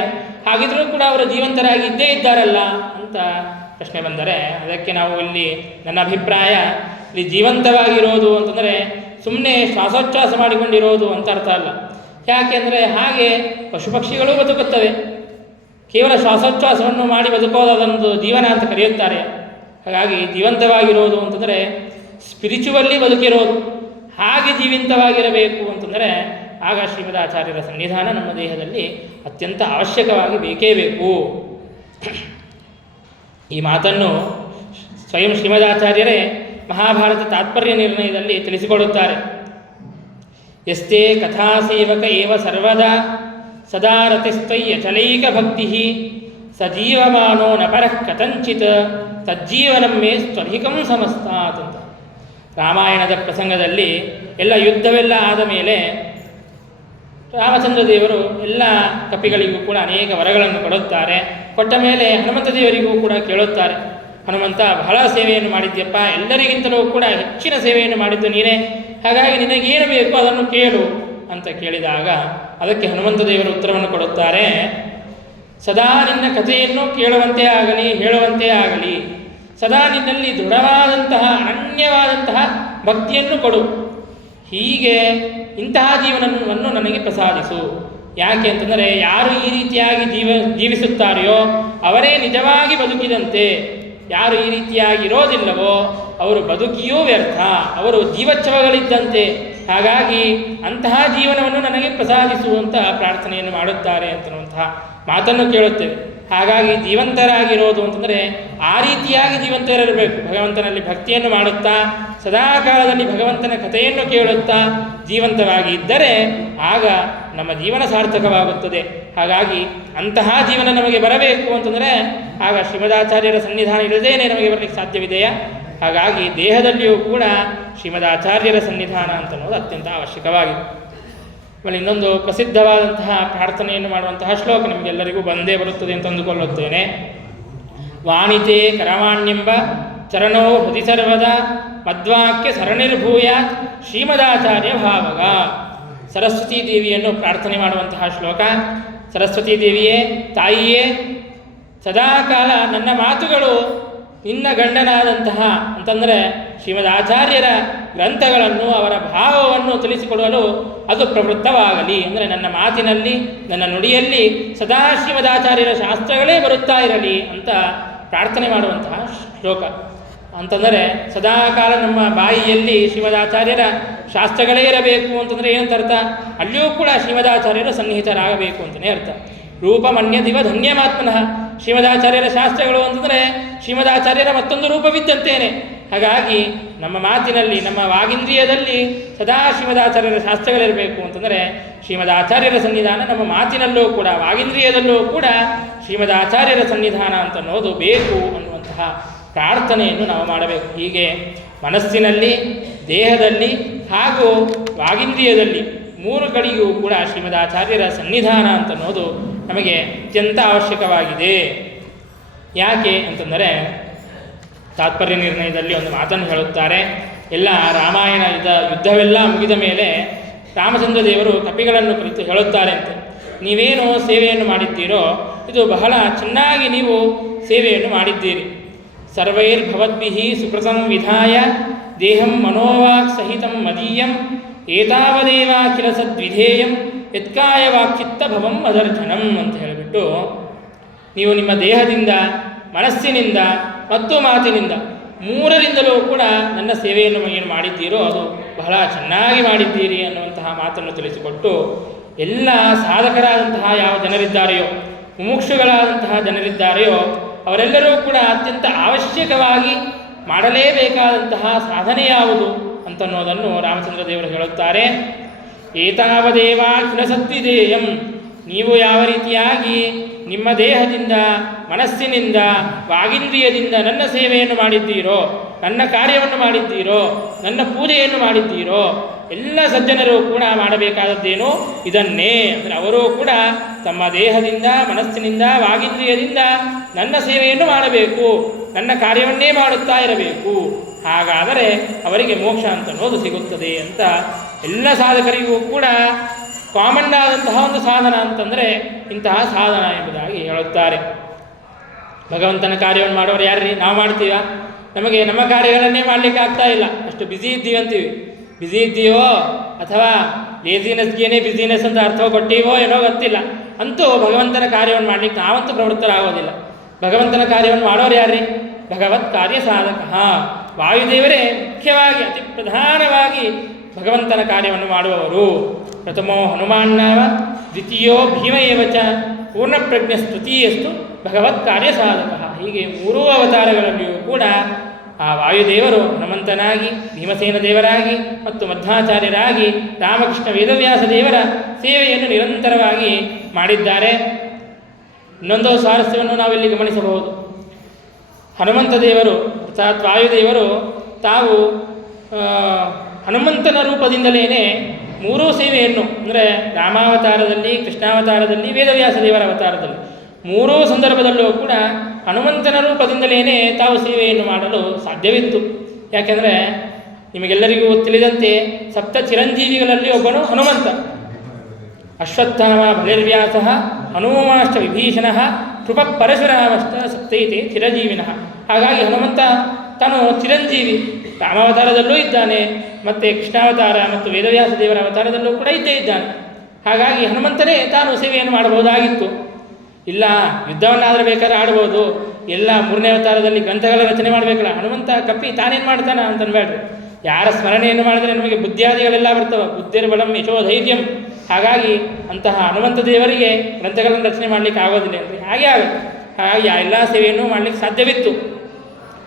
ಹಾಗಿದ್ರೂ ಕೂಡ ಅವರು ಜೀವಂತರಾಗಿ ಇದ್ದೇ ಇದ್ದಾರಲ್ಲ ಅಂತ ಪ್ರಶ್ನೆ ಬಂದರೆ, ಅದಕ್ಕೆ ನಾವು ಇಲ್ಲಿ ನನ್ನ ಅಭಿಪ್ರಾಯ, ಇಲ್ಲಿ ಜೀವಂತವಾಗಿರೋದು ಅಂತಂದರೆ ಸುಮ್ಮನೆ ಶ್ವಾಸೋಚ್ಛ್ವಾಸ ಮಾಡಿಕೊಂಡಿರೋದು ಅಂತ ಅರ್ಥ ಅಲ್ಲ. ಯಾಕೆಂದರೆ ಹಾಗೆ ಪಶು ಪಕ್ಷಿಗಳು ಬದುಕುತ್ತವೆ, ಕೇವಲ ಶ್ವಾಸೋಚ್ಛ್ವಾಸವನ್ನು ಮಾಡಿ ಬದುಕೋದು ಅದೊಂದು ಜೀವನ ಅಂತ ಕರೆಯುತ್ತಾರೆ. ಹಾಗಾಗಿ ಜೀವಂತವಾಗಿರೋದು ಅಂತಂದರೆ ಸ್ಪಿರಿಚುವಲ್ಲಿ ಬದುಕಿರೋದು. ಹಾಗೆ ಜೀವಂತವಾಗಿರಬೇಕು ಅಂತಂದರೆ ಆಗ ಶ್ರೀಮದಾಚಾರ್ಯರ ಸನ್ನಿಧಾನ ನಮ್ಮ ದೇಹದಲ್ಲಿ ಅತ್ಯಂತ ಅವಶ್ಯಕವಾಗಿ ಬೇಕೇ ಬೇಕು. ಈ ಮಾತನ್ನು ಸ್ವಯಂ ಶ್ರೀಮದಾಚಾರ್ಯರೇ ಮಹಾಭಾರತ ತಾತ್ಪರ್ಯ ನಿರ್ಣಯದಲ್ಲಿ ತಿಳಿಸಿಕೊಡುತ್ತಾರೆ. ಯಸ್ತೆ ಕಥಾಸೇವಕ ಏವ ಸರ್ವದಾ ಸದಾ ರತಿಸ್ತೈಯಚಲೈಕ ಭಕ್ತಿ ಸಜೀವಮಾನೋ ನ ಪರಃ ಕಥಂಚಿತ್ ತಜ್ಜೀವನಂ ಮೇ ಸ್ವಧಿಕಂ ಸಮಸ್ತಾತ್ ಅಂತ. ರಾಮಾಯಣದ ಪ್ರಸಂಗದಲ್ಲಿ ಎಲ್ಲ ಯುದ್ಧವೆಲ್ಲ ಆದ ಮೇಲೆ ರಾಮಚಂದ್ರ ದೇವರು ಎಲ್ಲ ಕಪಿಗಳಿಗೂ ಕೂಡ ಅನೇಕ ವರಗಳನ್ನು ಕೊಡುತ್ತಾರೆ. ಕೊಟ್ಟ ಮೇಲೆ ಹನುಮಂತ ದೇವರಿಗೂ ಕೂಡ ಕೇಳುತ್ತಾರೆ, ಹನುಮಂತ, ಬಹಳ ಸೇವೆಯನ್ನು ಮಾಡಿದ್ಯಪ್ಪ, ಎಲ್ಲರಿಗಿಂತಲೂ ಕೂಡ ಹೆಚ್ಚಿನ ಸೇವೆಯನ್ನು ಮಾಡಿದ್ದು ನೀನೇ, ಹಾಗಾಗಿ ನಿನಗೇನು ಬೇಕು ಅದನ್ನು ಕೇಳು ಅಂತ ಕೇಳಿದಾಗ ಅದಕ್ಕೆ ಹನುಮಂತ ದೇವರು ಉತ್ತರವನ್ನು ಕೊಡುತ್ತಾರೆ, ಸದಾ ನಿನ್ನ ಕಥೆಯನ್ನು ಕೇಳುವಂತೆ ಆಗಲಿ, ಹೇಳುವಂತೆ ಆಗಲಿ, ಸದಾ ನಿನ್ನಲ್ಲಿ ದೃಢವಾದಂತಹ ಅನನ್ಯವಾದಂತಹ ಭಕ್ತಿಯನ್ನು ಕೊಡು, ಹೀಗೆ ಇಂತಹ ಜೀವನವನ್ನು ನನಗೆ ಪ್ರಸಾದಿಸು. ಯಾಕೆ ಅಂತಂದರೆ ಯಾರು ಈ ರೀತಿಯಾಗಿ ಜೀವಿಸುತ್ತಾರೆಯೋ ಅವರೇ ನಿಜವಾಗಿ ಬದುಕಿದಂತೆ. ಯಾರು ಈ ರೀತಿಯಾಗಿ ಇರೋದಿಲ್ಲವೋ ಅವರು ಬದುಕಿಯೂ ವ್ಯರ್ಥ, ಅವರು ಜೀವಚ್ಛವಗಳಿದ್ದಂತೆ. ಹಾಗಾಗಿ ಅಂತಹ ಜೀವನವನ್ನು ನನಗೆ ಪ್ರಸಾದಿಸುವಂಥ ಪ್ರಾರ್ಥನೆಯನ್ನು ಮಾಡುತ್ತಾರೆ ಅಂತನ್ನುವಂತಹ ಮಾತನ್ನು ಕೇಳುತ್ತೇವೆ. ಹಾಗಾಗಿ ಜೀವಂತರಾಗಿರೋದು ಅಂತಂದರೆ ಆ ರೀತಿಯಾಗಿ ಜೀವಂತರಿರಬೇಕು. ಭಗವಂತನಲ್ಲಿ ಭಕ್ತಿಯನ್ನು ಮಾಡುತ್ತಾ ಸದಾಕಾಲದಲ್ಲಿ ಭಗವಂತನ ಕಥೆಯನ್ನು ಕೇಳುತ್ತಾ ಜೀವಂತವಾಗಿ ಇದ್ದರೆ ಆಗ ನಮ್ಮ ಜೀವನ ಸಾರ್ಥಕವಾಗುತ್ತದೆ. ಹಾಗಾಗಿ ಅಂತಹ ಜೀವನ ನಮಗೆ ಬರಬೇಕು ಅಂತಂದರೆ ಆಗ ಶ್ರೀಮದಾಚಾರ್ಯರ ಸನ್ನಿಧಾನ ಇಲ್ಲದೇನೆ ನಮಗೆ ಬರಲಿಕ್ಕೆ ಸಾಧ್ಯವಿದೆಯಾ? ಹಾಗಾಗಿ ದೇಹದಲ್ಲಿಯೂ ಕೂಡ ಶ್ರೀಮದಾಚಾರ್ಯರ ಸನ್ನಿಧಾನ ಅಂತನ್ನೋದು ಅತ್ಯಂತ ಅವಶ್ಯಕವಾಗಿದೆ. ಆಮೇಲೆ ಇನ್ನೊಂದು ಪ್ರಸಿದ್ಧವಾದಂತಹ ಪ್ರಾರ್ಥನೆಯನ್ನು ಮಾಡುವಂತಹ ಶ್ಲೋಕ ನಿಮಗೆಲ್ಲರಿಗೂ ಬಂದೇ ಬರುತ್ತದೆ ಅಂತ ಅಂದುಕೊಳ್ಳುತ್ತೇನೆ. ವಾಣಿತೆ ಕರವಾಣ್ಯೆಂಬ ಚರಣೋ ಹೃದಿ ಸರ್ವದ ಮದ್ವಾಕ್ಯ ಸರಣಿರ್ಭೂಯ ಶ್ರೀಮದಾಚಾರ್ಯ ಭಾವಗ. ಸರಸ್ವತೀ ದೇವಿಯನ್ನು ಪ್ರಾರ್ಥನೆ ಮಾಡುವಂತಹ ಶ್ಲೋಕ. ಸರಸ್ವತೀ ದೇವಿಯೇ, ತಾಯಿಯೇ, ಸದಾಕಾಲ ನನ್ನ ಮಾತುಗಳು ನಿನ್ನ ಗಂಡನಾದಂತಹ ಅಂತಂದರೆ ಶ್ರೀಮದ್ ಆಚಾರ್ಯರ ಗ್ರಂಥಗಳನ್ನು ಅವರ ಭಾವವನ್ನು ತಿಳಿಸಿಕೊಡಲು ಅದು ಪ್ರವೃತ್ತವಾಗಲಿ. ಅಂದರೆ ನನ್ನ ಮಾತಿನಲ್ಲಿ ನನ್ನ ನುಡಿಯಲ್ಲಿ ಸದಾ ಶ್ರೀಮದಾಚಾರ್ಯರ ಶಾಸ್ತ್ರಗಳೇ ಬರುತ್ತಾ ಇರಲಿ ಅಂತ ಪ್ರಾರ್ಥನೆ ಮಾಡುವಂತಹ ಶ್ಲೋಕ. ಅಂತಂದರೆ ಸದಾಕಾಲ ನಮ್ಮ ಬಾಯಿಯಲ್ಲಿ ಶ್ರೀಮದಾಚಾರ್ಯರ ಶಾಸ್ತ್ರಗಳೇ ಇರಬೇಕು ಅಂತಂದರೆ ಏನಂತ ಅರ್ಥ? ಅಲ್ಲಿಯೂ ಕೂಡ ಶ್ರೀಮದಾಚಾರ್ಯರು ಸನ್ನಿಹಿತರಾಗಬೇಕು ಅಂತಲೇ ಅರ್ಥ. ರೂಪಮನ್ಯದಿವ ಧನ್ಯಮಾತ್ಮನಃ. ಶ್ರೀಮದಾಚಾರ್ಯರ ಶಾಸ್ತ್ರಗಳು ಅಂತಂದರೆ ಶ್ರೀಮದಾಚಾರ್ಯರ ಮತ್ತೊಂದು ರೂಪವಿದ್ದಂತೇನೆ. ಹಾಗಾಗಿ ನಮ್ಮ ಮಾತಿನಲ್ಲಿ ನಮ್ಮ ವಾಗೀಂದ್ರಿಯದಲ್ಲಿ ಸದಾ ಶ್ರೀಮದಾಚಾರ್ಯರ ಶಾಸ್ತ್ರಗಳಿರಬೇಕು ಅಂತಂದರೆ ಶ್ರೀಮದಾಚಾರ್ಯರ ಸನ್ನಿಧಾನ ನಮ್ಮ ಮಾತಿನಲ್ಲೂ ಕೂಡ ವಾಗೀಂದ್ರಿಯದಲ್ಲೂ ಕೂಡ ಶ್ರೀಮದಾಚಾರ್ಯರ ಸನ್ನಿಧಾನ ಅಂತ ಅನ್ನೋದು ಬೇಕು ಅನ್ನುವಂತಹ ಪ್ರಾರ್ಥನೆಯನ್ನು ನಾವು ಮಾಡಬೇಕು. ಹೀಗೆ ಮನಸ್ಸಿನಲ್ಲಿ, ದೇಹದಲ್ಲಿ ಹಾಗೂ ವಾಗೀಂದ್ರಿಯದಲ್ಲಿ ಮೂರು ಕಡೆಗೂ ಕೂಡ ಶ್ರೀಮದಾಚಾರ್ಯರ ಸನ್ನಿಧಾನ ಅಂತನ್ನೋದು ನಮಗೆ ಅತ್ಯಂತ ಅವಶ್ಯಕವಾಗಿದೆ. ಯಾಕೆ ಅಂತಂದರೆ ತಾತ್ಪರ್ಯ ನಿರ್ಣಯದಲ್ಲಿ ಒಂದು ಮಾತನ್ನು ಹೇಳುತ್ತಾರೆ. ಎಲ್ಲ ರಾಮಾಯಣ ಯುದ್ಧವೆಲ್ಲ ಮುಗಿದ ಮೇಲೆ ರಾಮಚಂದ್ರ ದೇವರು ಕಪಿಗಳನ್ನು ಕುರಿತು ಹೇಳುತ್ತಾರೆ ಅಂತ. ನೀವೇನು ಸೇವೆಯನ್ನು ಮಾಡಿದ್ದೀರೋ ಇದು ಬಹಳ ಚೆನ್ನಾಗಿ ನೀವು ಸೇವೆಯನ್ನು ಮಾಡಿದ್ದೀರಿ. ಸರ್ವೈರ್ಭವದ್ಭಿಃ ಸುಕೃತಂ ವಿಧಾಯ ದೇಹಂ ಮನೋವಾಕ್ ಸಹಿತಂ ಮದೀಯಂ ಏತಾವದೇವಾಖಿಲ ಸದ್ವಿಧೇಯಂ ಯತ್ಕಾಯ ವಾಕ್ಚಿತ್ತ ಭವಂ ಅದರ್ಜನಂ ಅಂತ ಹೇಳಿಬಿಟ್ಟು, ನೀವು ನಿಮ್ಮ ದೇಹದಿಂದ, ಮನಸ್ಸಿನಿಂದ ಮತ್ತು ಮಾತಿನಿಂದ ಮೂರರಿಂದಲೂ ಕೂಡ ನನ್ನ ಸೇವೆಯನ್ನು ಏನು ಮಾಡಿದ್ದೀರೋ ಅದು ಬಹಳ ಚೆನ್ನಾಗಿ ಮಾಡಿದ್ದೀರಿ ಅನ್ನುವಂತಹ ಮಾತನ್ನು ತಿಳಿಸಿಕೊಟ್ಟು, ಎಲ್ಲ ಸಾಧಕರಾದಂತಹ ಯಾವ ಜನರಿದ್ದಾರೆಯೋ, ಮುಮುಕ್ಷುಗಳಾದಂತಹ ಜನರಿದ್ದಾರೆಯೋ ಅವರೆಲ್ಲರೂ ಕೂಡ ಅತ್ಯಂತ ಅವಶ್ಯಕವಾಗಿ ಮಾಡಲೇಬೇಕಾದಂತಹ ಸಾಧನೆ ಯಾವುದು ಅಂತನ್ನೋದನ್ನು ರಾಮಚಂದ್ರ ದೇವರು ಹೇಳುತ್ತಾರೆ. ಏತಾವದೇವಾಖಿಲ ಸದ್ವಿಧೇಯಂ, ನೀವು ಯಾವ ರೀತಿಯಾಗಿ ನಿಮ್ಮ ದೇಹದಿಂದ, ಮನಸ್ಸಿನಿಂದ, ವಾಗೀಂದ್ರಿಯದಿಂದ ನನ್ನ ಸೇವೆಯನ್ನು ಮಾಡಿದ್ದೀರೋ, ನನ್ನ ಕಾರ್ಯವನ್ನು ಮಾಡಿದ್ದೀರೋ, ನನ್ನ ಪೂಜೆಯನ್ನು ಮಾಡಿದ್ದೀರೋ, ಎಲ್ಲ ಸಜ್ಜನರು ಕೂಡ ಮಾಡಬೇಕಾದದ್ದೇನು ಇದನ್ನೇ. ಅಂದರೆ ಅವರೂ ಕೂಡ ತಮ್ಮ ದೇಹದಿಂದ, ಮನಸ್ಸಿನಿಂದ, ವಾಗೀಂದ್ರಿಯದಿಂದ ನನ್ನ ಸೇವೆಯನ್ನು ಮಾಡಬೇಕು, ನನ್ನ ಕಾರ್ಯವನ್ನೇ ಮಾಡುತ್ತಾ ಇರಬೇಕು. ಹಾಗಾದರೆ ಅವರಿಗೆ ಮೋಕ್ಷ ಅಂತ ಅನ್ನೋದು ಸಿಗುತ್ತದೆ ಅಂತ ಎಲ್ಲ ಸಾಧಕರಿಗೂ ಕೂಡ ಕಾಮನ್ ಆದಂತಹ ಒಂದು ಸಾಧನ ಅಂತಂದರೆ ಇಂತಹ ಸಾಧನ ಎಂಬುದಾಗಿ ಹೇಳುತ್ತಾರೆ. ಭಗವಂತನ ಕಾರ್ಯವನ್ನು ಮಾಡೋರು ಯಾರ್ರೀ? ನಾವು ಮಾಡ್ತೀವ? ನಮಗೆ ನಮ್ಮ ಕಾರ್ಯಗಳನ್ನೇ ಮಾಡಲಿಕ್ಕೆ ಆಗ್ತಾ ಇಲ್ಲ, ಅಷ್ಟು ಬ್ಯುಸಿ ಇದ್ದೀವಿ ಅಂತೀವಿ. ಬ್ಯುಸಿ ಇದ್ದೀವೋ ಅಥವಾ ಲೇಸಿನೆಸ್ಗೇನೆ ಬಿಸಿನೆಸ್ ಅಂತ ಅರ್ಥ ಕೊಟ್ಟಿವೋ ಏನೋ ಗೊತ್ತಿಲ್ಲ, ಅಂತೂ ಭಗವಂತನ ಕಾರ್ಯವನ್ನು ಮಾಡಲಿಕ್ಕೆ ನಾವಂತೂ ಪ್ರವೃತ್ತರಾಗೋದಿಲ್ಲ. ಭಗವಂತನ ಕಾರ್ಯವನ್ನು ಮಾಡೋರು ಯಾರ್ರೀ? ಭಗವತ್ ಕಾರ್ಯ ಸಾಧಕ ವಾಯುದೇವರೇ ಮುಖ್ಯವಾಗಿ ಅತಿ ಪ್ರಧಾನವಾಗಿ ಭಗವಂತನ ಕಾರ್ಯವನ್ನು ಮಾಡುವವರು. ಪ್ರಥಮೋ ಹನುಮಾನ್ನಾವ ದ್ವಿತೀಯೋ ಭೀಮ ಏವಚ ಪೂರ್ಣಪ್ರಜ್ಞ ತೃತೀಯಸ್ತು ಭಗವತ್ ಕಾರ್ಯ ಸಾಧಕ. ಹೀಗೆ ಮೂರೂ ಅವತಾರಗಳಲ್ಲಿಯೂ ಕೂಡ ಆ ವಾಯುದೇವರು ಹನುಮಂತನಾಗಿ, ಭೀಮಸೇನ ದೇವರಾಗಿ ಮತ್ತು ಮಧ್ವಾಚಾರ್ಯರಾಗಿ ರಾಮಕೃಷ್ಣ ವೇದವ್ಯಾಸ ದೇವರ ಸೇವೆಯನ್ನು ನಿರಂತರವಾಗಿ ಮಾಡಿದ್ದಾರೆ. ಇನ್ನೊಂದು ಸ್ವಾರಸ್ಯವನ್ನು ನಾವಿಲ್ಲಿ ಗಮನಿಸಬಹುದು. ಹನುಮಂತ ದೇವರು ಅರ್ಥಾತ್ ವಾಯುದೇವರು ತಾವು ಹನುಮಂತನ ರೂಪದಿಂದಲೇ ಮೂರೂ ಸೇವೆಯನ್ನು, ಅಂದರೆ ರಾಮಾವತಾರದಲ್ಲಿ, ಕೃಷ್ಣಾವತಾರದಲ್ಲಿ, ವೇದವ್ಯಾಸ ದೇವರ ಅವತಾರದಲ್ಲಿ ಮೂರೂ ಸಂದರ್ಭದಲ್ಲೂ ಕೂಡ ಹನುಮಂತನ ರೂಪದಿಂದಲೇ ತಾವು ಸೇವೆಯನ್ನು ಮಾಡಲು ಸಾಧ್ಯವಿತ್ತು. ಯಾಕೆಂದರೆ ನಿಮಗೆಲ್ಲರಿಗೂ ತಿಳಿದಂತೆ ಸಪ್ತ ಚಿರಂಜೀವಿಗಳಲ್ಲಿ ಒಬ್ಬನು ಹನುಮಂತ. ಅಶ್ವತ್ಥಾಮ ಬಲಿರ್ವ್ಯಾಸ ಹನುಮಾಶ್ಚ ವಿಭೀಷಣಃ ಕೃಪ ಪರಶುರಾಮಶ್ಚ ಸಪ್ತೈತೆ ಚಿರಂಜೀವಿನಃ. ಹಾಗಾಗಿ ಹನುಮಂತ ತಾನು ಚಿರಂಜೀವಿ, ರಾಮಾವತಾರದಲ್ಲೂ ಇದ್ದಾನೆ, ಮತ್ತು ಕೃಷ್ಣಾವತಾರ ಮತ್ತು ವೇದವ್ಯಾಸ ದೇವರ ಅವತಾರದಲ್ಲೂ ಕೂಡ ಇದ್ದೇ ಇದ್ದಾನೆ. ಹಾಗಾಗಿ ಹನುಮಂತನೇ ತಾನು ಸೇವೆಯನ್ನು ಮಾಡಬಹುದಾಗಿತ್ತು. ಇಲ್ಲ ಯುದ್ಧವನ್ನಾದರೂ ಬೇಕಾದ್ರೆ ಆಡ್ಬೋದು, ಎಲ್ಲ 3ನೇ ಅವತಾರದಲ್ಲಿ ಗ್ರಂಥಗಳ ರಚನೆ ಮಾಡಬೇಕಲ್ಲ, ಹನುಮಂತ ಕಪ್ಪಿ ತಾನೇನು ಮಾಡ್ತಾನ ಅಂತ ಅನ್ಬೇಡ್ರಿ. ಯಾರ ಸ್ಮರಣೆಯನ್ನು ಮಾಡಿದರೆ ನಮಗೆ ಬುದ್ಧಿಯಾದಿಗಳೆಲ್ಲ ಬರ್ತವೆ, ಬುದ್ಧಿರ್ ಬಲಂ ಯಶೋಧೈರ್ಯಂ. ಹಾಗಾಗಿ ಅಂತಹ ಹನುಮಂತ ದೇವರಿಗೆ ಗ್ರಂಥಗಳನ್ನು ರಚನೆ ಮಾಡಲಿಕ್ಕೆ ಆಗೋದಿಲ್ಲ ಅಂದರೆ ಹಾಗೆ ಆಗುತ್ತೆ. ಹಾಗಾಗಿ ಆ ಎಲ್ಲ ಸೇವೆಯನ್ನು ಮಾಡಲಿಕ್ಕೆ ಸಾಧ್ಯವಿತ್ತು.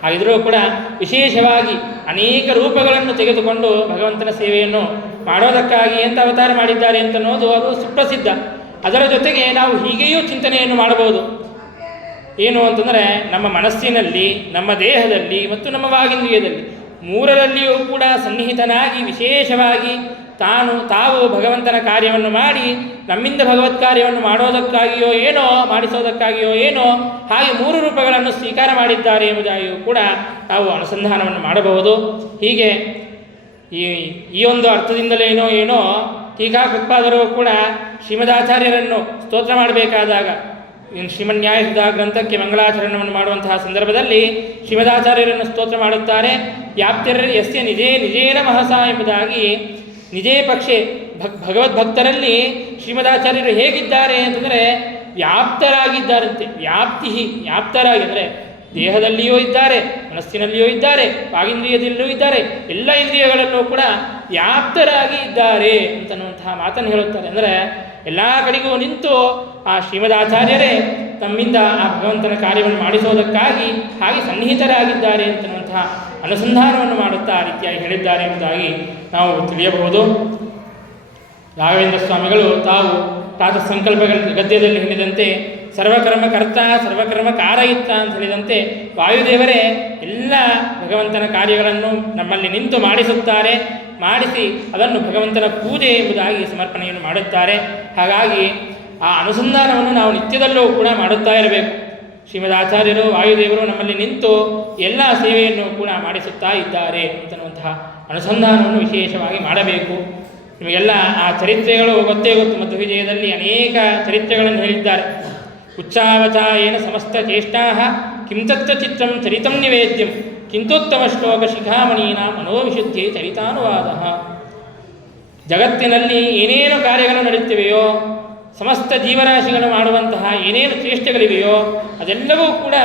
ಹಾಗಿದ್ರೂ ಕೂಡ ವಿಶೇಷವಾಗಿ ಅನೇಕ ರೂಪಗಳನ್ನು ತೆಗೆದುಕೊಂಡು ಭಗವಂತನ ಸೇವೆಯನ್ನು ಮಾಡೋದಕ್ಕಾಗಿ ಎಂತ ಅವತಾರ ಮಾಡಿದ್ದಾರೆ ಅಂತನ್ನೋದು ಅದು ಸುಪ್ರಸಿದ್ಧ. ಅದರ ಜೊತೆಗೆ ನಾವು ಹೀಗೆಯೂ ಚಿಂತನೆಯನ್ನು ಮಾಡಬಹುದು. ಏನು ಅಂತಂದರೆ, ನಮ್ಮ ಮನಸ್ಸಿನಲ್ಲಿ, ನಮ್ಮ ದೇಹದಲ್ಲಿ ಮತ್ತು ನಮ್ಮ ವಾಗೀಂದ್ರಿಯದಲ್ಲಿ ಮೂರರಲ್ಲಿಯೂ ಕೂಡ ಸನ್ನಿಹಿತನಾಗಿ ವಿಶೇಷವಾಗಿ ತಾವು ಭಗವಂತನ ಕಾರ್ಯವನ್ನು ಮಾಡಿ ನಮ್ಮಿಂದ ಭಗವತ್ ಕಾರ್ಯವನ್ನು ಮಾಡೋದಕ್ಕಾಗಿಯೋ ಏನೋ, ಮಾಡಿಸೋದಕ್ಕಾಗಿಯೋ ಏನೋ, ಹಾಗೆ 3 ರೂಪಗಳನ್ನು ಸ್ವೀಕಾರ ಮಾಡಿದ್ದಾರೆ ಎಂಬುದಾಗಿಯೂ ಕೂಡ ನಾವು ಅನುಸಂಧಾನವನ್ನು ಮಾಡಬಹುದು. ಹೀಗೆ ಈ ಒಂದು ಅರ್ಥದಿಂದಲೇನೋ ಏನೋ ಟೀಕಾಕೃತ್ಪಾದರು ಕೂಡ ಶ್ರೀಮದಾಚಾರ್ಯರನ್ನು ಸ್ತೋತ್ರ ಮಾಡಬೇಕಾದಾಗ, ಶ್ರೀಮನ್ಯಾಯಸುಧ ಗ್ರಂಥಕ್ಕೆ ಮಂಗಳಾಚರಣವನ್ನು ಮಾಡುವಂತಹ ಸಂದರ್ಭದಲ್ಲಿ ಶ್ರೀಮದಾಚಾರ್ಯರನ್ನು ಸ್ತೋತ್ರ ಮಾಡುತ್ತಾರೆ. ವ್ಯಾಪ್ತಿರ ಯಸ್ಯ ನಿಜೇನ ಮಹಸಾ ಎಂಬುದಾಗಿ, ನಿಜೇ ಪಕ್ಷೆ ಭಗವದ್ಭಕ್ತರಲ್ಲಿ ಶ್ರೀಮದಾಚಾರ್ಯರು ಹೇಗಿದ್ದಾರೆ ಅಂತಂದರೆ ವ್ಯಾಪ್ತರಾಗಿದ್ದಾರಂತೆ. ವ್ಯಾಪ್ತರಾಗಿ ಅಂದರೆ ದೇಹದಲ್ಲಿಯೂ ಇದ್ದಾರೆ, ಮನಸ್ಸಿನಲ್ಲಿಯೂ ಇದ್ದಾರೆ, ವಾಗೀಂದ್ರಿಯದಲ್ಲಿಯೂ ಇದ್ದಾರೆ, ಎಲ್ಲ ಇಂದ್ರಿಯಗಳಲ್ಲೂ ಕೂಡ ವ್ಯಾಪ್ತರಾಗಿ ಇದ್ದಾರೆ ಅಂತನ್ನುವಂತಹ ಮಾತನ್ನು ಹೇಳುತ್ತಾರೆ. ಅಂದರೆ ಎಲ್ಲ ಕಡೆಗೂ ನಿಂತು ಆ ಶ್ರೀಮದಾಚಾರ್ಯರೇ ತಮ್ಮಿಂದ ಆ ಭಗವಂತನ ಕಾರ್ಯವನ್ನು ಮಾಡಿಸೋದಕ್ಕಾಗಿ ಹಾಗೆ ಸನ್ನಿಹಿತರಾಗಿದ್ದಾರೆ ಅಂತನ್ನುವಂತಹ ಅನುಸಂಧಾನವನ್ನು ಮಾಡುತ್ತಾ ಆ ರೀತಿಯಾಗಿ ಹೇಳಿದ್ದಾರೆ ಎಂಬುದಾಗಿ ನಾವು ತಿಳಿಯಬಹುದು. ರಾಘವೇಂದ್ರ ಸ್ವಾಮಿಗಳು ತಾವು ಪ್ರಾತಃ ಸಂಕಲ್ಪಗಳ ಗದ್ಯದಲ್ಲಿ ಹೇಳಿದಂತೆ ಸರ್ವಕರ್ಮಕರ್ತ ಸರ್ವಕರ್ಮ ಕಾರಯಿತ್ತ ಅಂತ ಹೇಳಿದಂತೆ ವಾಯುದೇವರೇ ಎಲ್ಲ ಭಗವಂತನ ಕಾರ್ಯಗಳನ್ನು ನಮ್ಮಲ್ಲಿ ನಿಂತು ಮಾಡಿಸುತ್ತಾರೆ. ಮಾಡಿಸಿ ಅದನ್ನು ಭಗವಂತನ ಪೂಜೆ ಎಂಬುದಾಗಿ ಸಮರ್ಪಣೆಯನ್ನು ಮಾಡುತ್ತಾರೆ. ಹಾಗಾಗಿ ಆ ಅನುಸಂಧಾನವನ್ನು ನಾವು ನಿತ್ಯದಲ್ಲೂ ಕೂಡ ಮಾಡುತ್ತಾ ಇರಬೇಕು. ಶ್ರೀಮದಾಚಾರ್ಯರು ವಾಯುದೇವರು ನಮ್ಮಲ್ಲಿ ನಿಂತು ಎಲ್ಲ ಸೇವೆಯನ್ನು ಕೂಡ ಮಾಡಿಸುತ್ತಾ ಇದ್ದಾರೆ ಅಂತನ್ನುವಂತಹ ಅನುಸಂಧಾನವನ್ನು ವಿಶೇಷವಾಗಿ ಮಾಡಬೇಕು. ನಿಮಗೆಲ್ಲ ಆ ಚರಿತ್ರೆಗಳು ಗೊತ್ತೇ ಗೊತ್ತು. ಮಧ್ವವಿಜಯದಲ್ಲಿ ಅನೇಕ ಚರಿತ್ರೆಗಳನ್ನು ಹೇಳಿದ್ದಾರೆ. ಉಚ್ಚಾವಚ ಏನ ಸಮಸ್ತ ಚೇಷ್ಟಾ ಕಿಂತತ್ತ ಚಿತ್ರಂ ಚರಿತಂ ನಿವೇದ್ಯಂ ಕಿಂತೋತ್ತಮ ಶ್ಲೋಕ ಶಿಖಾಮಣೀನ ಮನೋವಿಶುದ್ಧಿ ಚರಿತಾನುವಾದ. ಜಗತ್ತಿನಲ್ಲಿ ಏನೇನು ಕಾರ್ಯಗಳು ನಡೆಯುತ್ತಿವೆಯೋ, ಸಮಸ್ತ ಜೀವರಾಶಿಗಳು ಮಾಡುವಂತಹ ಏನೇನು ಚೇಷ್ಟೆಗಳಿವೆಯೋ ಅದೆಲ್ಲವೂ ಕೂಡ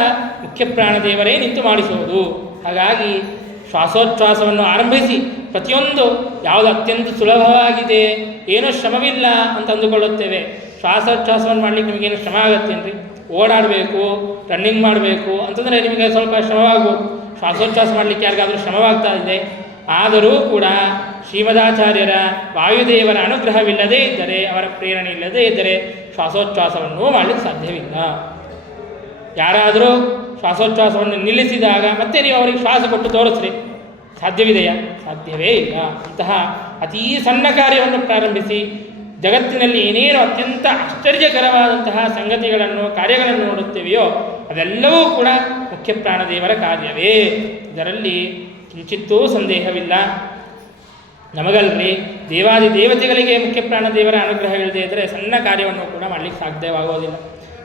ಮುಖ್ಯ ಪ್ರಾಣದೇವರೇ ನಿಂತು ಮಾಡಿಸುವುದು. ಹಾಗಾಗಿ ಶ್ವಾಸೋಚ್ಛ್ವಾಸವನ್ನು ಆರಂಭಿಸಿ ಪ್ರತಿಯೊಂದು ಯಾವುದು ಅತ್ಯಂತ ಸುಲಭವಾಗಿದೆ, ಏನೂ ಶ್ರಮವಿಲ್ಲ ಅಂತ ಅಂದುಕೊಳ್ಳುತ್ತೇವೆ. ಶ್ವಾಸೋಚ್ಛ್ವಾಸವನ್ನು ಮಾಡಲಿಕ್ಕೆ ನಿಮಗೇನು ಶ್ರಮ ಆಗುತ್ತೇನ್ರಿ? ಓಡಾಡಬೇಕು, ರನ್ನಿಂಗ್ ಮಾಡಬೇಕು ಅಂತಂದರೆ ನಿಮಗೆ ಸ್ವಲ್ಪ ಶ್ರಮವಾಗ್ಬೋದು. ಶ್ವಾಸೋಚ್ಛ್ವಾಸ ಮಾಡಲಿಕ್ಕೆ ಯಾರಿಗಾದರೂ ಶ್ರಮವಾಗ್ತಾ ಇದೆ. ಆದರೂ ಕೂಡ ಶ್ರೀಮದಾಚಾರ್ಯರ ವಾಯುದೇವರ ಅನುಗ್ರಹವಿಲ್ಲದೇ ಇದ್ದರೆ, ಅವರ ಪ್ರೇರಣೆ ಇಲ್ಲದೇ ಇದ್ದರೆ ಶ್ವಾಸೋಚ್ಛ್ವಾಸವನ್ನು ಮಾಡಲಿಕ್ಕೆ ಸಾಧ್ಯವಿಲ್ಲ. ಯಾರಾದರೂ ಶ್ವಾಸೋಚ್ಛ್ವಾಸವನ್ನು ನಿಲ್ಲಿಸಿದಾಗ ಮತ್ತೆ ನೀವು ಅವರಿಗೆ ಶ್ವಾಸ ಕೊಟ್ಟು ತೋರಿಸ್ರಿ, ಸಾಧ್ಯವಿದೆಯಾ? ಸಾಧ್ಯವೇ ಇಲ್ಲ. ಅಂತಹ ಅತೀ ಸಣ್ಣ ಕಾರ್ಯವನ್ನು ಪ್ರಾರಂಭಿಸಿ ಜಗತ್ತಿನಲ್ಲಿ ಏನೇನು ಅತ್ಯಂತ ಆಶ್ಚರ್ಯಕರವಾದಂತಹ ಸಂಗತಿಗಳನ್ನು ಕಾರ್ಯಗಳನ್ನು ನೋಡುತ್ತೇವೆಯೋ ಅದೆಲ್ಲವೂ ಕೂಡ ಮುಖ್ಯ ಪ್ರಾಣದೇವರ ಕಾರ್ಯವೇ. ಇದರಲ್ಲಿ ಕಿಂಚಿತ್ತೂ ಸಂದೇಹವಿಲ್ಲ. ನಮಗಲ್ರಿ, ದೇವಾದಿ ದೇವತೆಗಳಿಗೆ ಮುಖ್ಯ ಪ್ರಾಣದೇವರ ಅನುಗ್ರಹವಿಲ್ಲದೆ ಇದ್ದರೆ ಸಣ್ಣ ಕಾರ್ಯವನ್ನು ಕೂಡ ಮಾಡಲಿಕ್ಕೆ ಸಾಧ್ಯವಾಗುವುದಿಲ್ಲ.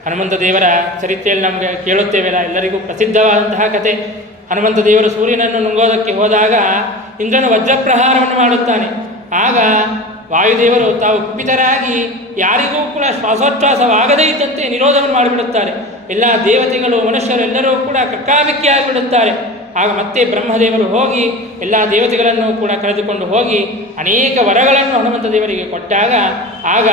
ಹನುಮಂತ ದೇವರ ಚರಿತ್ರೆಯಲ್ಲಿ ನಮಗೆ ಕೇಳುತ್ತೇವೆಲ್ಲ, ಎಲ್ಲರಿಗೂ ಪ್ರಸಿದ್ಧವಾದಂತಹ ಕತೆ. ಹನುಮಂತ ದೇವರು ಸೂರ್ಯನನ್ನು ನುಂಗೋದಕ್ಕೆ ಹೋದಾಗ ಇಂದ್ರನು ವಜ್ರಪ್ರಹಾರವನ್ನು ಮಾಡುತ್ತಾನೆ. ಆಗ ವಾಯುದೇವರು ತಾವು ಕುಪಿತರಾಗಿ ಯಾರಿಗೂ ಕೂಡ ಶ್ವಾಸೋಚ್ಛ್ವಾಸವಾಗದೇ ಇದ್ದಂತೆ ನಿರೋಧವನ್ನು ಮಾಡಿಬಿಡುತ್ತಾರೆ. ಎಲ್ಲ ದೇವತೆಗಳು ಮನುಷ್ಯರು ಎಲ್ಲರೂ ಕೂಡ ಕಕ್ಕಾಬಿಕ್ಕಿ ಆಗಿಬಿಡುತ್ತಾರೆ. ಆಗ ಮತ್ತೆ ಬ್ರಹ್ಮದೇವರು ಹೋಗಿ ಎಲ್ಲ ದೇವತೆಗಳನ್ನು ಕೂಡ ಕರೆದುಕೊಂಡು ಹೋಗಿ ಅನೇಕ ವರಗಳನ್ನು ಹನುಮಂತ ದೇವರಿಗೆ ಕೊಟ್ಟಾಗ ಆಗ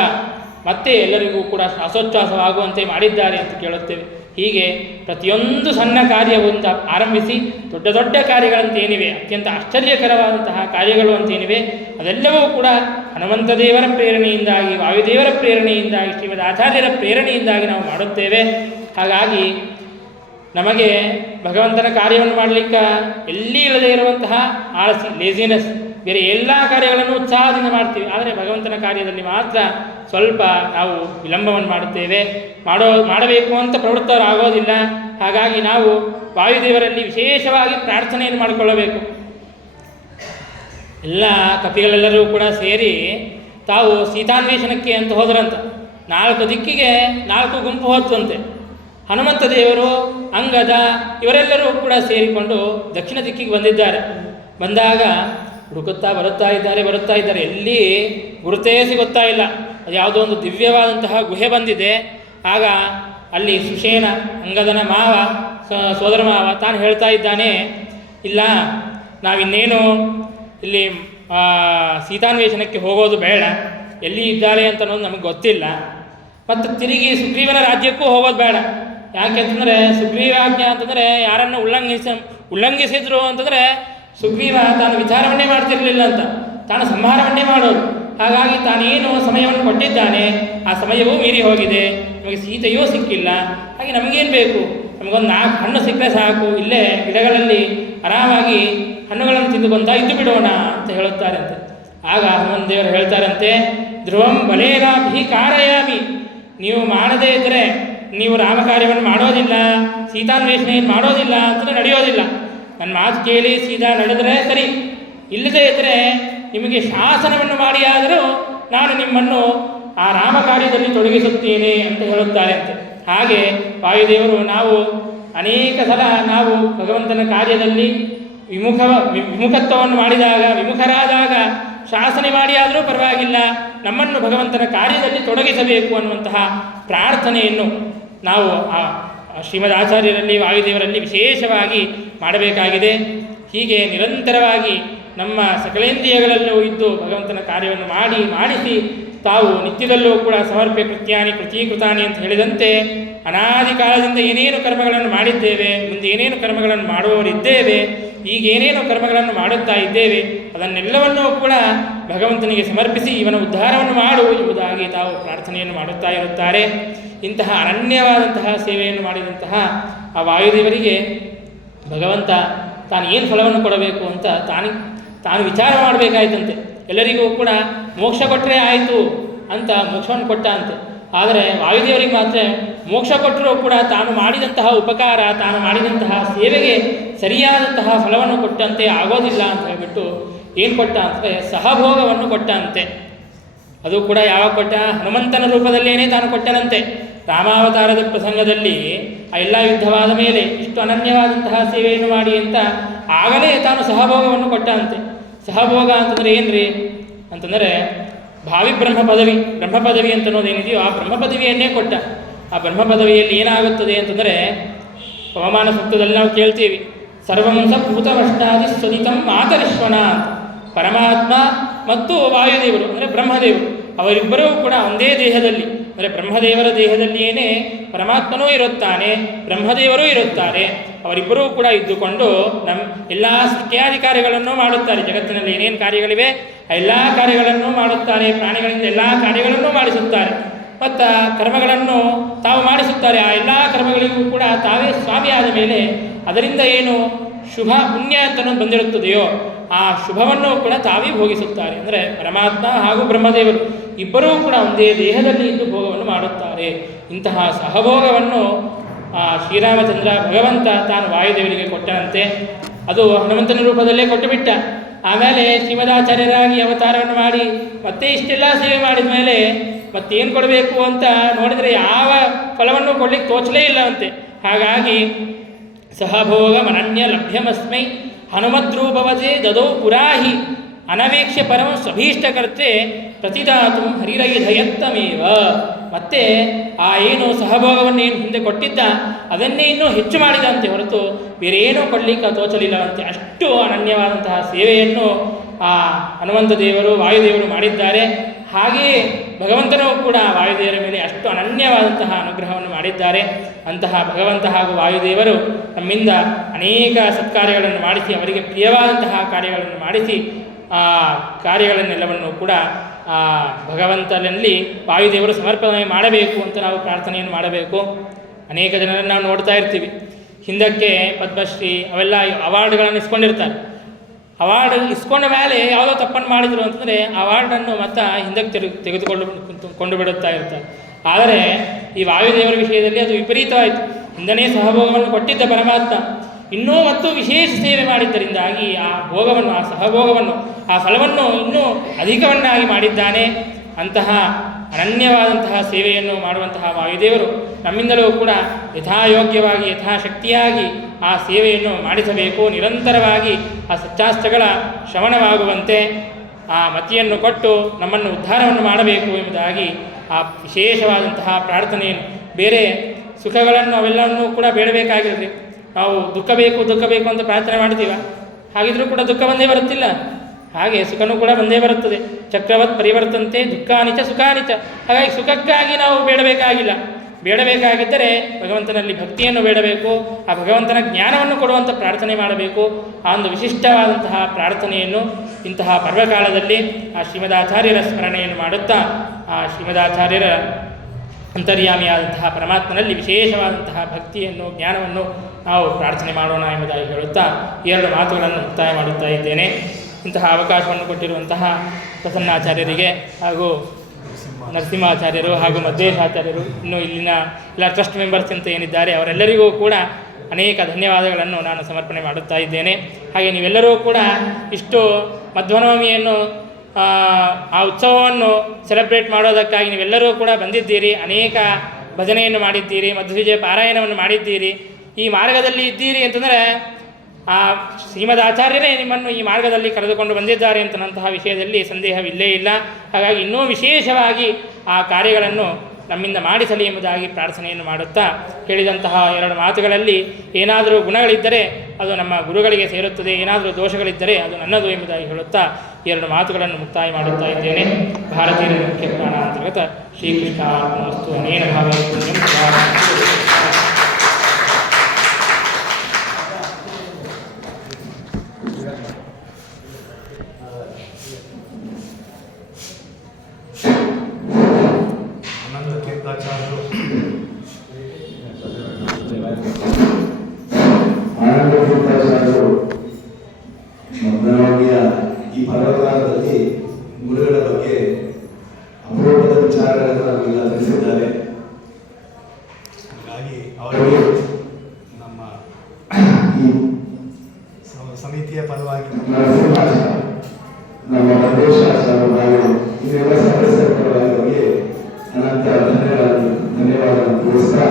ಮತ್ತೆ ಎಲ್ಲರಿಗೂ ಕೂಡ ಶ್ವಾಸೋಚ್ಛ್ವಾಸವಾಗುವಂತೆ ಮಾಡಿದ್ದಾರೆ ಅಂತ ಕೇಳುತ್ತೇವೆ. ಹೀಗೆ ಪ್ರತಿಯೊಂದು ಸಣ್ಣ ಕಾರ್ಯವಂತ ಆರಂಭಿಸಿ ದೊಡ್ಡ ದೊಡ್ಡ ಕಾರ್ಯಗಳಂತೇನಿವೆ, ಅತ್ಯಂತ ಆಶ್ಚರ್ಯಕರವಾದಂತಹ ಕಾರ್ಯಗಳು ಅಂತೇನಿವೆ, ಅದೆಲ್ಲವೂ ಕೂಡ ಹನುಮಂತ ದೇವರ ಪ್ರೇರಣೆಯಿಂದಾಗಿ, ವಾಯುದೇವರ ಪ್ರೇರಣೆಯಿಂದಾಗಿ, ಶ್ರೀಮದ್ ಆಚಾರ್ಯರ ಪ್ರೇರಣೆಯಿಂದಾಗಿ ನಾವು ಮಾಡುತ್ತೇವೆ. ಹಾಗಾಗಿ ನಮಗೆ ಭಗವಂತನ ಕಾರ್ಯವನ್ನು ಮಾಡಲಿಕ್ಕೆ ಎಲ್ಲಿ ಇಲ್ಲದೇ ಇರುವಂತಹ ಆಳಸಿ, ಲೇಜಿನೆಸ್, ಬೇರೆ ಎಲ್ಲ ಕಾರ್ಯಗಳನ್ನು ಉತ್ಸಾಹದಿಂದ ಮಾಡ್ತೀವಿ. ಆದರೆ ಭಗವಂತನ ಕಾರ್ಯದಲ್ಲಿ ಮಾತ್ರ ಸ್ವಲ್ಪ ನಾವು ವಿಳಂಬವನ್ನು ಮಾಡುತ್ತೇವೆ, ಮಾಡಬೇಕು ಅಂತ ಪ್ರವೃತ್ತರಾಗೋದಿಲ್ಲ. ಹಾಗಾಗಿ ನಾವು ವಾಯುದೇವರಲ್ಲಿ ವಿಶೇಷವಾಗಿ ಪ್ರಾರ್ಥನೆಯನ್ನು ಮಾಡಿಕೊಳ್ಳಬೇಕು. ಎಲ್ಲ ಕಪಿಗಳೆಲ್ಲರೂ ಕೂಡ ಸೇರಿ ತಾವು ಸೀತಾನ್ವೇಷಣಕ್ಕೆ ಅಂತ ಹೋದ್ರಂತ. 4 ದಿಕ್ಕಿಗೆ 4 ಗುಂಪು ಹೋದ್ವಂತೆ. ಹನುಮಂತ ದೇವರು, ಅಂಗದ ಇವರೆಲ್ಲರೂ ಕೂಡ ಸೇರಿಕೊಂಡು ದಕ್ಷಿಣ ದಿಕ್ಕಿಗೆ ಬಂದಿದ್ದಾರೆ. ಬಂದಾಗ ಹುಡುಕುತ್ತಾ ಬರುತ್ತಾ ಇದ್ದಾರೆ. ಎಲ್ಲಿ ಗುರುತೇ ಸಿಗುತ್ತಾ ಇಲ್ಲ. ಅದು ಯಾವುದೋ ಒಂದು ದಿವ್ಯವಾದಂತಹ ಗುಹೆ ಬಂದಿದೆ. ಆಗ ಅಲ್ಲಿ ಸುಷೇನ ಅಂಗದನ ಮಾವ ಸೋದರ ಮಾವ ತಾನು ಹೇಳ್ತಾ ಇದ್ದಾನೆ, ಇಲ್ಲ ನಾವಿನ್ನೇನು ಇಲ್ಲಿ ಸೀತಾನ್ವೇಷಣಕ್ಕೆ ಹೋಗೋದು ಬೇಡ, ಎಲ್ಲಿ ಇದ್ದಾರೆ ಅಂತ ಅನ್ನೋದು ನಮಗೆ ಗೊತ್ತಿಲ್ಲ, ಮತ್ತು ತಿರುಗಿ ಸುಗ್ರೀವನ ರಾಜ್ಯಕ್ಕೂ ಹೋಗೋದು ಬೇಡ. ಯಾಕೆಂತಂದರೆ ಸುಗ್ರೀವಾಜ್ಞೆ ಅಂತಂದರೆ ಯಾರನ್ನು ಉಲ್ಲಂಘಿಸಿದ್ರು ಅಂತಂದರೆ ಸುಗ್ರೀವ ತಾನು ವಿಚಾರವನ್ನೇ ಮಾಡ್ತಿರಲಿಲ್ಲ ಅಂತ, ತಾನು ಸಂಹಾರವನ್ನೇ ಮಾಡೋದು. ಹಾಗಾಗಿ ತಾನೇನು ಸಮಯವನ್ನು ಕೊಟ್ಟಿದ್ದಾನೆ ಆ ಸಮಯವೂ ಮೀರಿ ಹೋಗಿದೆ, ನಮಗೆ ಸೀತೆಯೂ ಸಿಕ್ಕಿಲ್ಲ, ಹಾಗೆ ನಮಗೇನು ಬೇಕು, ನಮಗೊಂದು 4 ಹಣ್ಣು ಸಿಕ್ಕರೆ ಸಾಕು, ಇಲ್ಲೇ ಗಿಡಗಳಲ್ಲಿ ಆರಾಮಾಗಿ ಹಣ್ಣುಗಳನ್ನು ತಿಂದುಕೊಂತ ಇದ್ದು ಬಿಡೋಣ ಅಂತ ಹೇಳುತ್ತಾರಂತೆ. ಆಗ ಹನುಮಂತ ದೇವರು ಹೇಳ್ತಾರಂತೆ, ಧ್ರುವಂ ಬಲೇನಾಭಿ ಕಾರಯಾಮಿ, ನೀವು ಮಾಡದೇ ಇದ್ದರೆ, ನೀವು ರಾಮಕಾರ್ಯವನ್ನು ಮಾಡೋದಿಲ್ಲ, ಸೀತಾನ್ವೇಷಣೆಯನ್ನು ಮಾಡೋದಿಲ್ಲ ಅಂತಂದರೆ ನಡೆಯೋದಿಲ್ಲ. ನನ್ನ ಮಾತು ಕೇಳಿ ಸೀದಾ ನಡೆದರೆ ಸರಿ, ಇಲ್ಲದೇ ಇದ್ದರೆ ನಿಮಗೆ ಶಾಸನವನ್ನು ಮಾಡಿಯಾದರೂ ನಾನು ನಿಮ್ಮನ್ನು ಆ ರಾಮ ಕಾರ್ಯದಲ್ಲಿ ತೊಡಗಿಸುತ್ತೇನೆ ಅಂತ ಹೇಳುತ್ತಾರೆ ಅಂತೆ. ಹಾಗೆ ವಾಯುದೇವರು ನಾವು ಅನೇಕ ಸಲ ನಾವು ಭಗವಂತನ ಕಾರ್ಯದಲ್ಲಿ ವಿಮುಖತ್ವವನ್ನು ಮಾಡಿದಾಗ, ವಿಮುಖರಾದಾಗ ಶಾಸನೆ ಮಾಡಿಯಾದರೂ ಪರವಾಗಿಲ್ಲ, ನಮ್ಮನ್ನು ಭಗವಂತನ ಕಾರ್ಯದಲ್ಲಿ ತೊಡಗಿಸಬೇಕು ಅನ್ನುವಂತಹ ಪ್ರಾರ್ಥನೆಯನ್ನು ನಾವು ಶ್ರೀಮದ್ ಆಚಾರ್ಯರಲ್ಲಿ ವಾಯುದೇವರಲ್ಲಿ ವಿಶೇಷವಾಗಿ ಮಾಡಬೇಕಾಗಿದೆ. ಹೀಗೆ ನಿರಂತರವಾಗಿ ನಮ್ಮ ಸಕಲೇಂದ್ರಿಯಗಳಲ್ಲೂ ಇದ್ದು ಭಗವಂತನ ಕಾರ್ಯವನ್ನು ಮಾಡಿಸಿ ತಾವು ನಿತ್ಯದಲ್ಲೂ ಕೂಡ ಸಮರ್ಪ್ಯ ಕೃತ್ಯಾನಿ ಕೃತೀಕೃತಾನಿ ಅಂತ ಹೇಳಿದಂತೆ ಅನಾದಿ ಕಾಲದಿಂದ ಏನೇನು ಕರ್ಮಗಳನ್ನು ಮಾಡಿದ್ದೇವೆ, ಮುಂದೆ ಏನೇನು ಕರ್ಮಗಳನ್ನು ಮಾಡುವವರಿದ್ದೇವೆ, ಈಗೇನೇನು ಕರ್ಮಗಳನ್ನು ಮಾಡುತ್ತಾ ಇದ್ದೇವೆ, ಅದನ್ನೆಲ್ಲವನ್ನೂ ಕೂಡ ಭಗವಂತನಿಗೆ ಸಮರ್ಪಿಸಿ ಇವನ ಉದ್ಧಾರವನ್ನು ಮಾಡು ಎಂಬುದಾಗಿ ತಾವು ಪ್ರಾರ್ಥನೆಯನ್ನು ಮಾಡುತ್ತಾ ಇರುತ್ತಾರೆ. ಇಂತಹ ಅನನ್ಯವಾದಂತಹ ಸೇವೆಯನ್ನು ಮಾಡಿದಂತಹ ಆ ವಾಯುದೇವರಿಗೆ ಭಗವಂತ ತಾನು ಏನು ಫಲವನ್ನು ಕೊಡಬೇಕು ಅಂತ ತಾನು ವಿಚಾರ ಮಾಡಬೇಕಾಯ್ತಂತೆ. ಎಲ್ಲರಿಗೂ ಕೂಡ ಮೋಕ್ಷ ಕೊಟ್ಟರೆ ಆಯಿತು ಅಂತ ಮೋಕ್ಷವನ್ನು ಕೊಟ್ಟ ಅಂತೆ. ಆದರೆ ವಾಯುದೇವರಿಗೆ ಮಾತ್ರ ಮೋಕ್ಷ ಕೊಟ್ಟರೂ ಕೂಡ ತಾನು ಮಾಡಿದಂತಹ ಉಪಕಾರ, ತಾನು ಮಾಡಿದಂತಹ ಸೇವೆಗೆ ಸರಿಯಾದಂತಹ ಫಲವನ್ನು ಕೊಟ್ಟಂತೆ ಆಗೋದಿಲ್ಲ ಅಂತ ಹೇಳಿಬಿಟ್ಟು ಏನು ಕೊಟ್ಟ ಅಂದರೆ ಸಹಭೋಗವನ್ನು ಕೊಟ್ಟ ಅಂತೆ. ಅದು ಕೂಡ ಯಾವಾಗ ಕೊಟ್ಟ? ಹನುಮಂತನ ರೂಪದಲ್ಲೇನೇ ತಾನು ಕೊಟ್ಟನಂತೆ. ರಾಮಾವತಾರದ ಪ್ರಸಂಗದಲ್ಲಿ ಆ ಎಲ್ಲ ಯುದ್ಧವಾದ ಮೇಲೆ ಇಷ್ಟು ಅನನ್ಯವಾದಂತಹ ಸೇವೆಯನ್ನು ಮಾಡಿ ಅಂತ ಆಗಲೇ ತಾನು ಸಹಭೋಗವನ್ನು ಕೊಟ್ಟ ಅಂತೆ. ಸಹಭೋಗ ಅಂತಂದರೆ ಏನ್ರಿ ಅಂತಂದರೆ ಭಾವಿ ಬ್ರಹ್ಮ ಪದವಿ ಅಂತ ಅನ್ನೋದೇನಿದೆಯೋ ಆ ಬ್ರಹ್ಮ ಪದವಿಯನ್ನೇ ಕೊಟ್ಟ. ಆ ಬ್ರಹ್ಮ ಪದವಿಯಲ್ಲಿ ಏನಾಗುತ್ತದೆ ಅಂತಂದರೆ ಪವಮಾನ ಸೂಕ್ತದಲ್ಲಿ ನಾವು ಕೇಳ್ತೀವಿ, ಸರ್ವಂ ಭೂತವಷ್ಟಾದಿ ಸ್ವದಿತಂ ಮಾತರಿಶ್ವನ ಅಂತ. ಪರಮಾತ್ಮ ಮತ್ತು ವಾಯುದೇವರು ಅಂದರೆ ಬ್ರಹ್ಮದೇವರು ಅವರಿಬ್ಬರೂ ಕೂಡ ಒಂದೇ ದೇಹದಲ್ಲಿ, ಅಂದರೆ ಬ್ರಹ್ಮದೇವರ ದೇಹದಲ್ಲಿಯೇ ಪರಮಾತ್ಮನೂ ಇರುತ್ತಾನೆ, ಬ್ರಹ್ಮದೇವರೂ ಇರುತ್ತಾರೆ. ಅವರಿಬ್ಬರೂ ಕೂಡ ಇದ್ದುಕೊಂಡು ನಮ್ಮ ಎಲ್ಲ ಸೃಷ್ಟಿಯಾದಿ ಕಾರ್ಯಗಳನ್ನು ಮಾಡುತ್ತಾರೆ. ಜಗತ್ತಿನಲ್ಲಿ ಏನೇನು ಕಾರ್ಯಗಳಿವೆ ಆ ಎಲ್ಲ ಕಾರ್ಯಗಳನ್ನು ಮಾಡುತ್ತಾರೆ. ಪ್ರಾಣಿಗಳಿಂದ ಎಲ್ಲ ಕಾರ್ಯಗಳನ್ನು ಮಾಡಿಸುತ್ತಾರೆ ಮತ್ತು ಕರ್ಮಗಳನ್ನು ತಾವು ಮಾಡಿಸುತ್ತಾರೆ. ಆ ಎಲ್ಲ ಕರ್ಮಗಳಿಗೂ ಕೂಡ ತಾವೇ ಸ್ವಾಮಿಯಾದ ಮೇಲೆ ಅದರಿಂದ ಏನು ಶುಭ ಪುಣ್ಯ ಅಂತ ಬಂದಿರುತ್ತದೆಯೋ ಆ ಶುಭವನ್ನು ಕೂಡ ತಾವೇ ಭೋಗಿಸುತ್ತಾರೆ. ಅಂದರೆ ಪರಮಾತ್ಮ ಹಾಗೂ ಬ್ರಹ್ಮದೇವರು ಇಬ್ಬರೂ ಕೂಡ ಒಂದೇ ದೇಹದಲ್ಲಿ ಇದ್ದು ಭೋಗವನ್ನು ಮಾಡುತ್ತಾರೆ. ಇಂತಹ ಸಹಭೋಗವನ್ನು ಶ್ರೀರಾಮಚಂದ್ರ ಭಗವಂತ ತಾನು ವಾಯುದೇವರಿಗೆ ಕೊಟ್ಟನಂತೆ. ಅದು ಹನುಮಂತನ ರೂಪದಲ್ಲೇ ಕೊಟ್ಟುಬಿಟ್ಟ. ಆಮೇಲೆ ಶ್ರೀಮದಾಚಾರ್ಯರಾಗಿ ಅವತಾರವನ್ನು ಮಾಡಿ ಮತ್ತೆ ಇಷ್ಟೆಲ್ಲ ಸೇವೆ ಮಾಡಿದ ಮೇಲೆ ಮತ್ತೇನು ಕೊಡಬೇಕು ಅಂತ ನೋಡಿದರೆ ಯಾವ ಫಲವನ್ನು ಕೊಡಲಿಕ್ಕೆ ತೋಚಲೇ ಇಲ್ಲವಂತೆ. ಹಾಗಾಗಿ ಸಹಭೋಗಮನನ್ಯ ಲಭ್ಯಮಸ್ಮೈ ಹನುಮದ್ರೂಪವಜೆ ದದೌ ಪುರಾಹಿ ಅನವೇಕ್ಷ್ಯ ಪರಮ ಸ್ವಭೀಷ್ಟಕರ್ತೆ ಪ್ರತಿದಾತು ಹರಿರೈಧಯತ್ತಮೇವ. ಮತ್ತೆ ಆ ಏನು ಸಹಭೋಗವನ್ನು ಏನು ಹಿಂದೆ ಕೊಟ್ಟಿದ್ದ ಅದನ್ನೇ ಇನ್ನೂ ಹೆಚ್ಚು ಮಾಡಿದಂತೆ ಹೊರತು ಬೇರೇನೂ ಕೊಡಲಿಕ್ಕೆ ತೋಚಲಿಲ್ಲವಂತೆ. ಅಷ್ಟು ಅನನ್ಯವಾದಂತಹ ಸೇವೆಯನ್ನು ಆ ಹನುಮಂತ ದೇವರು ವಾಯುದೇವರು ಮಾಡಿದ್ದಾರೆ. ಹಾಗೆಯೇ ಭಗವಂತನೂ ಕೂಡ ವಾಯುದೇವರ ಮೇಲೆ ಅಷ್ಟು ಅನನ್ಯವಾದಂತಹ ಅನುಗ್ರಹವನ್ನು ಮಾಡಿದ್ದಾರೆ. ಅಂತಹ ಭಗವಂತ ಹಾಗೂ ವಾಯುದೇವರು ನಮ್ಮಿಂದ ಅನೇಕ ಸತ್ಕಾರ್ಯಗಳನ್ನು ಮಾಡಿಸಿ ಅವರಿಗೆ ಪ್ರಿಯವಾದಂತಹ ಕಾರ್ಯಗಳನ್ನು ಮಾಡಿಸಿ ಆ ಕಾರ್ಯಗಳನ್ನೆಲ್ಲವನ್ನು ಕೂಡ ಭಗವಂತನಲ್ಲಿ ವಾಯುದೇವರು ಸಮರ್ಪಣೆ ಮಾಡಬೇಕು ಅಂತ ನಾವು ಪ್ರಾರ್ಥನೆಯನ್ನು ಮಾಡಬೇಕು. ಅನೇಕ ಜನರನ್ನು ನಾವು ನೋಡ್ತಾ ಇರ್ತೀವಿ, ಹಿಂದಕ್ಕೆ ಪದ್ಮಶ್ರೀ ಅವೆಲ್ಲ ಅವಾರ್ಡ್ಗಳನ್ನು ಇಸ್ಕೊಂಡಿರ್ತಾರೆ. ಅವಾರ್ಡ್ ಇಸ್ಕೊಂಡ ಮೇಲೆ ಯಾವುದೋ ತಪ್ಪನ್ನು ಮಾಡಿದರು ಅಂತಂದರೆ ಅವಾರ್ಡನ್ನು ಮತ್ತೆ ಹಿಂದಕ್ಕೆ ತೆಗೆದುಕೊಂಡು ಬಿಡುತ್ತಾ ಇರ್ತಾರೆ. ಆದರೆ ಈ ವಾಯುದೇವರ ವಿಷಯದಲ್ಲಿ ಅದು ವಿಪರೀತವಾಯಿತು. ಹಿಂದನೇ ಸಹಭೋಗವನ್ನು ಕೊಟ್ಟಿದ್ದ ಪರಮಾತ್ಮ ಇನ್ನೂ ಮತ್ತು ವಿಶೇಷ ಸೇವೆ ಮಾಡಿದ್ದರಿಂದಾಗಿ ಆ ಭೋಗವನ್ನು, ಆ ಸಹಭೋಗವನ್ನು, ಆ ಫಲವನ್ನು ಇನ್ನೂ ಅಧಿಕವನ್ನಾಗಿ ಮಾಡಿದ್ದಾನೆ. ಅಂತಹ ಅನನ್ಯವಾದಂತಹ ಸೇವೆಯನ್ನು ಮಾಡುವಂತಹ ವಾಯುದೇವರು ನಮ್ಮಿಂದಲೂ ಕೂಡ ಯಥಾಯೋಗ್ಯವಾಗಿ ಯಥಾಶಕ್ತಿಯಾಗಿ ಆ ಸೇವೆಯನ್ನು ಮಾಡಿಸಬೇಕು. ನಿರಂತರವಾಗಿ ಆ ಸತ್ಯಾಸ್ತ್ರಗಳ ಶ್ರವಣವಾಗುವಂತೆ ಆ ಮತಿಯನ್ನು ಕೊಟ್ಟು ನಮ್ಮನ್ನು ಉದ್ಧಾರವನ್ನು ಮಾಡಬೇಕು ಎಂಬುದಾಗಿ ಆ ವಿಶೇಷವಾದಂತಹ ಪ್ರಾರ್ಥನೆಯನ್ನು ಬೇರೆ ಸುಖಗಳನ್ನು ಅವೆಲ್ಲವನ್ನೂ ಕೂಡ ಬೇಡಬೇಕಾಗಿಲ್ರಿ. ನಾವು ದುಃಖ ಬೇಕು ಅಂತ ಪ್ರಾರ್ಥನೆ ಮಾಡ್ತೀವ, ಹಾಗಿದ್ರೂ ಕೂಡ ದುಃಖ ಬಂದೇ ಬರುತ್ತಿಲ್ಲ. ಹಾಗೆ ಸುಖನೂ ಕೂಡ ಬಂದೇ ಬರುತ್ತದೆ. ಚಕ್ರವತ್ ಪರಿವರ್ತಂತೆ ದುಃಖಾನಿಚ ಸುಖಾನಿಚ. ಹಾಗಾಗಿ ಸುಖಕ್ಕಾಗಿ ನಾವು ಬೇಡಬೇಕಾಗಿಲ್ಲ. ಬೇಡಬೇಕಾಗಿದ್ದರೆ ಭಗವಂತನಲ್ಲಿ ಭಕ್ತಿಯನ್ನು ಬೇಡಬೇಕು, ಆ ಭಗವಂತನ ಜ್ಞಾನವನ್ನು ಕೊಡುವಂಥ ಪ್ರಾರ್ಥನೆ ಮಾಡಬೇಕು. ಆ ಒಂದು ವಿಶಿಷ್ಟವಾದಂತಹ ಪ್ರಾರ್ಥನೆಯನ್ನು ಇಂತಹ ಪರ್ವಕಾಲದಲ್ಲಿ ಆ ಶ್ರೀಮದಾಚಾರ್ಯರ ಸ್ಮರಣೆಯನ್ನು ಮಾಡುತ್ತಾ ಆ ಶ್ರೀಮದಾಚಾರ್ಯರ ಅಂತರ್ಯಾಮಿಯಾದಂತಹ ಪರಮಾತ್ಮನಲ್ಲಿ ವಿಶೇಷವಾದಂತಹ ಭಕ್ತಿಯನ್ನು ಜ್ಞಾನವನ್ನು ನಾವು ಪ್ರಾರ್ಥನೆ ಮಾಡೋಣ ಎಂಬುದಾಗಿ ಹೇಳುತ್ತಾ 2 ಮಾತುಗಳನ್ನು ಮುಕ್ತಾಯ ಮಾಡುತ್ತಾ ಇದ್ದೇನೆ. ಇಂತಹ ಅವಕಾಶವನ್ನು ಕೊಟ್ಟಿರುವಂತಹ ಪ್ರಸನ್ನಾಚಾರ್ಯರಿಗೆ ಹಾಗೂ ನರಸಿಂಹಾಚಾರ್ಯರು ಹಾಗೂ ಮಧ್ವೇಶಾಚಾರ್ಯರು, ಇನ್ನು ಇಲ್ಲಿನ ಎಲ್ಲ ಟ್ರಸ್ಟ್ ಮೆಂಬರ್ಸ್ ಅಂತ ಏನಿದ್ದಾರೆ ಅವರೆಲ್ಲರಿಗೂ ಕೂಡ ಅನೇಕ ಧನ್ಯವಾದಗಳನ್ನು ನಾನು ಸಮರ್ಪಣೆ ಮಾಡುತ್ತಾ ಇದ್ದೇನೆ. ಹಾಗೆ ನೀವೆಲ್ಲರೂ ಕೂಡ ಇಷ್ಟು ಮಧ್ವನವಮಿಯನ್ನು ಆ ಉತ್ಸವವನ್ನು ಸೆಲೆಬ್ರೇಟ್ ಮಾಡೋದಕ್ಕಾಗಿ ನೀವೆಲ್ಲರೂ ಕೂಡ ಬಂದಿದ್ದೀರಿ. ಅನೇಕ ಭಜನೆಯನ್ನು ಮಾಡಿದ್ದೀರಿ, ಮಧ್ವವಿಜಯ ಪಾರಾಯಣವನ್ನು ಮಾಡಿದ್ದೀರಿ. ಈ ಮಾರ್ಗದಲ್ಲಿ ಇದ್ದೀರಿ ಅಂತಂದರೆ ಆ ಶ್ರೀಮದ್ ಆಚಾರ್ಯರೇ ನಿಮ್ಮನ್ನು ಈ ಮಾರ್ಗದಲ್ಲಿ ಕರೆದುಕೊಂಡು ಬಂದಿದ್ದಾರೆ ಅಂತನಂತಹ ವಿಷಯದಲ್ಲಿ ಸಂದೇಹವಿಲ್ಲೇ ಇಲ್ಲ. ಹಾಗಾಗಿ ಇನ್ನೂ ವಿಶೇಷವಾಗಿ ಆ ಕಾರ್ಯಗಳನ್ನು ನಮ್ಮಿಂದ ಮಾಡಿಸಲಿ ಎಂಬುದಾಗಿ ಪ್ರಾರ್ಥನೆಯನ್ನು ಮಾಡುತ್ತಾ ಹೇಳಿದಂತಹ 2 ಮಾತುಗಳಲ್ಲಿ ಏನಾದರೂ ಗುಣಗಳಿದ್ದರೆ ಅದು ನಮ್ಮ ಗುರುಗಳಿಗೆ ಸೇರುತ್ತದೆ, ಏನಾದರೂ ದೋಷಗಳಿದ್ದರೆ ಅದು ನನ್ನದು ಎಂಬುದಾಗಿ ಹೇಳುತ್ತಾ 2 ಮಾತುಗಳನ್ನು ಮುಕ್ತಾಯ ಮಾಡುತ್ತಾ ಇದ್ದೇನೆ. ಭಾರತೀಯ ಮುಖ್ಯ ಪುರಾಣ ಅಂತರ್ಗತ ಶ್ರೀಕೃಷ್ಣ ವಸ್ತು ಅನೇನ ಭಾವ ಮಧ್ವನವಮಿಯ ಈ ಪರ್ವಕಾಲದಲ್ಲಿ ಗುರುಗಳ ಬಗ್ಗೆ ಅಪರೂಪದ ವಿಚಾರಗಳನ್ನು ನಮಗೆಲ್ಲ ತಿಳಿಸಿದ್ದಾರೆ. ಹಾಗಾಗಿ ಅವರಿಗೆ ನಮ್ಮ ಈ ಸಮಿತಿಯ ಪರವಾಗಿ ನಮ್ಮ ಪ್ರದೇಶಾಚಾರ್ಯರು ಇವರೆಲ್ಲ ಸದಸ್ಯರ ಪರವಾಗಿ ಅವರಿಗೆ ಅನಂತ ಧನ್ಯವಾದಗಳನ್ನು ತಿಳಿಸ್ತಾ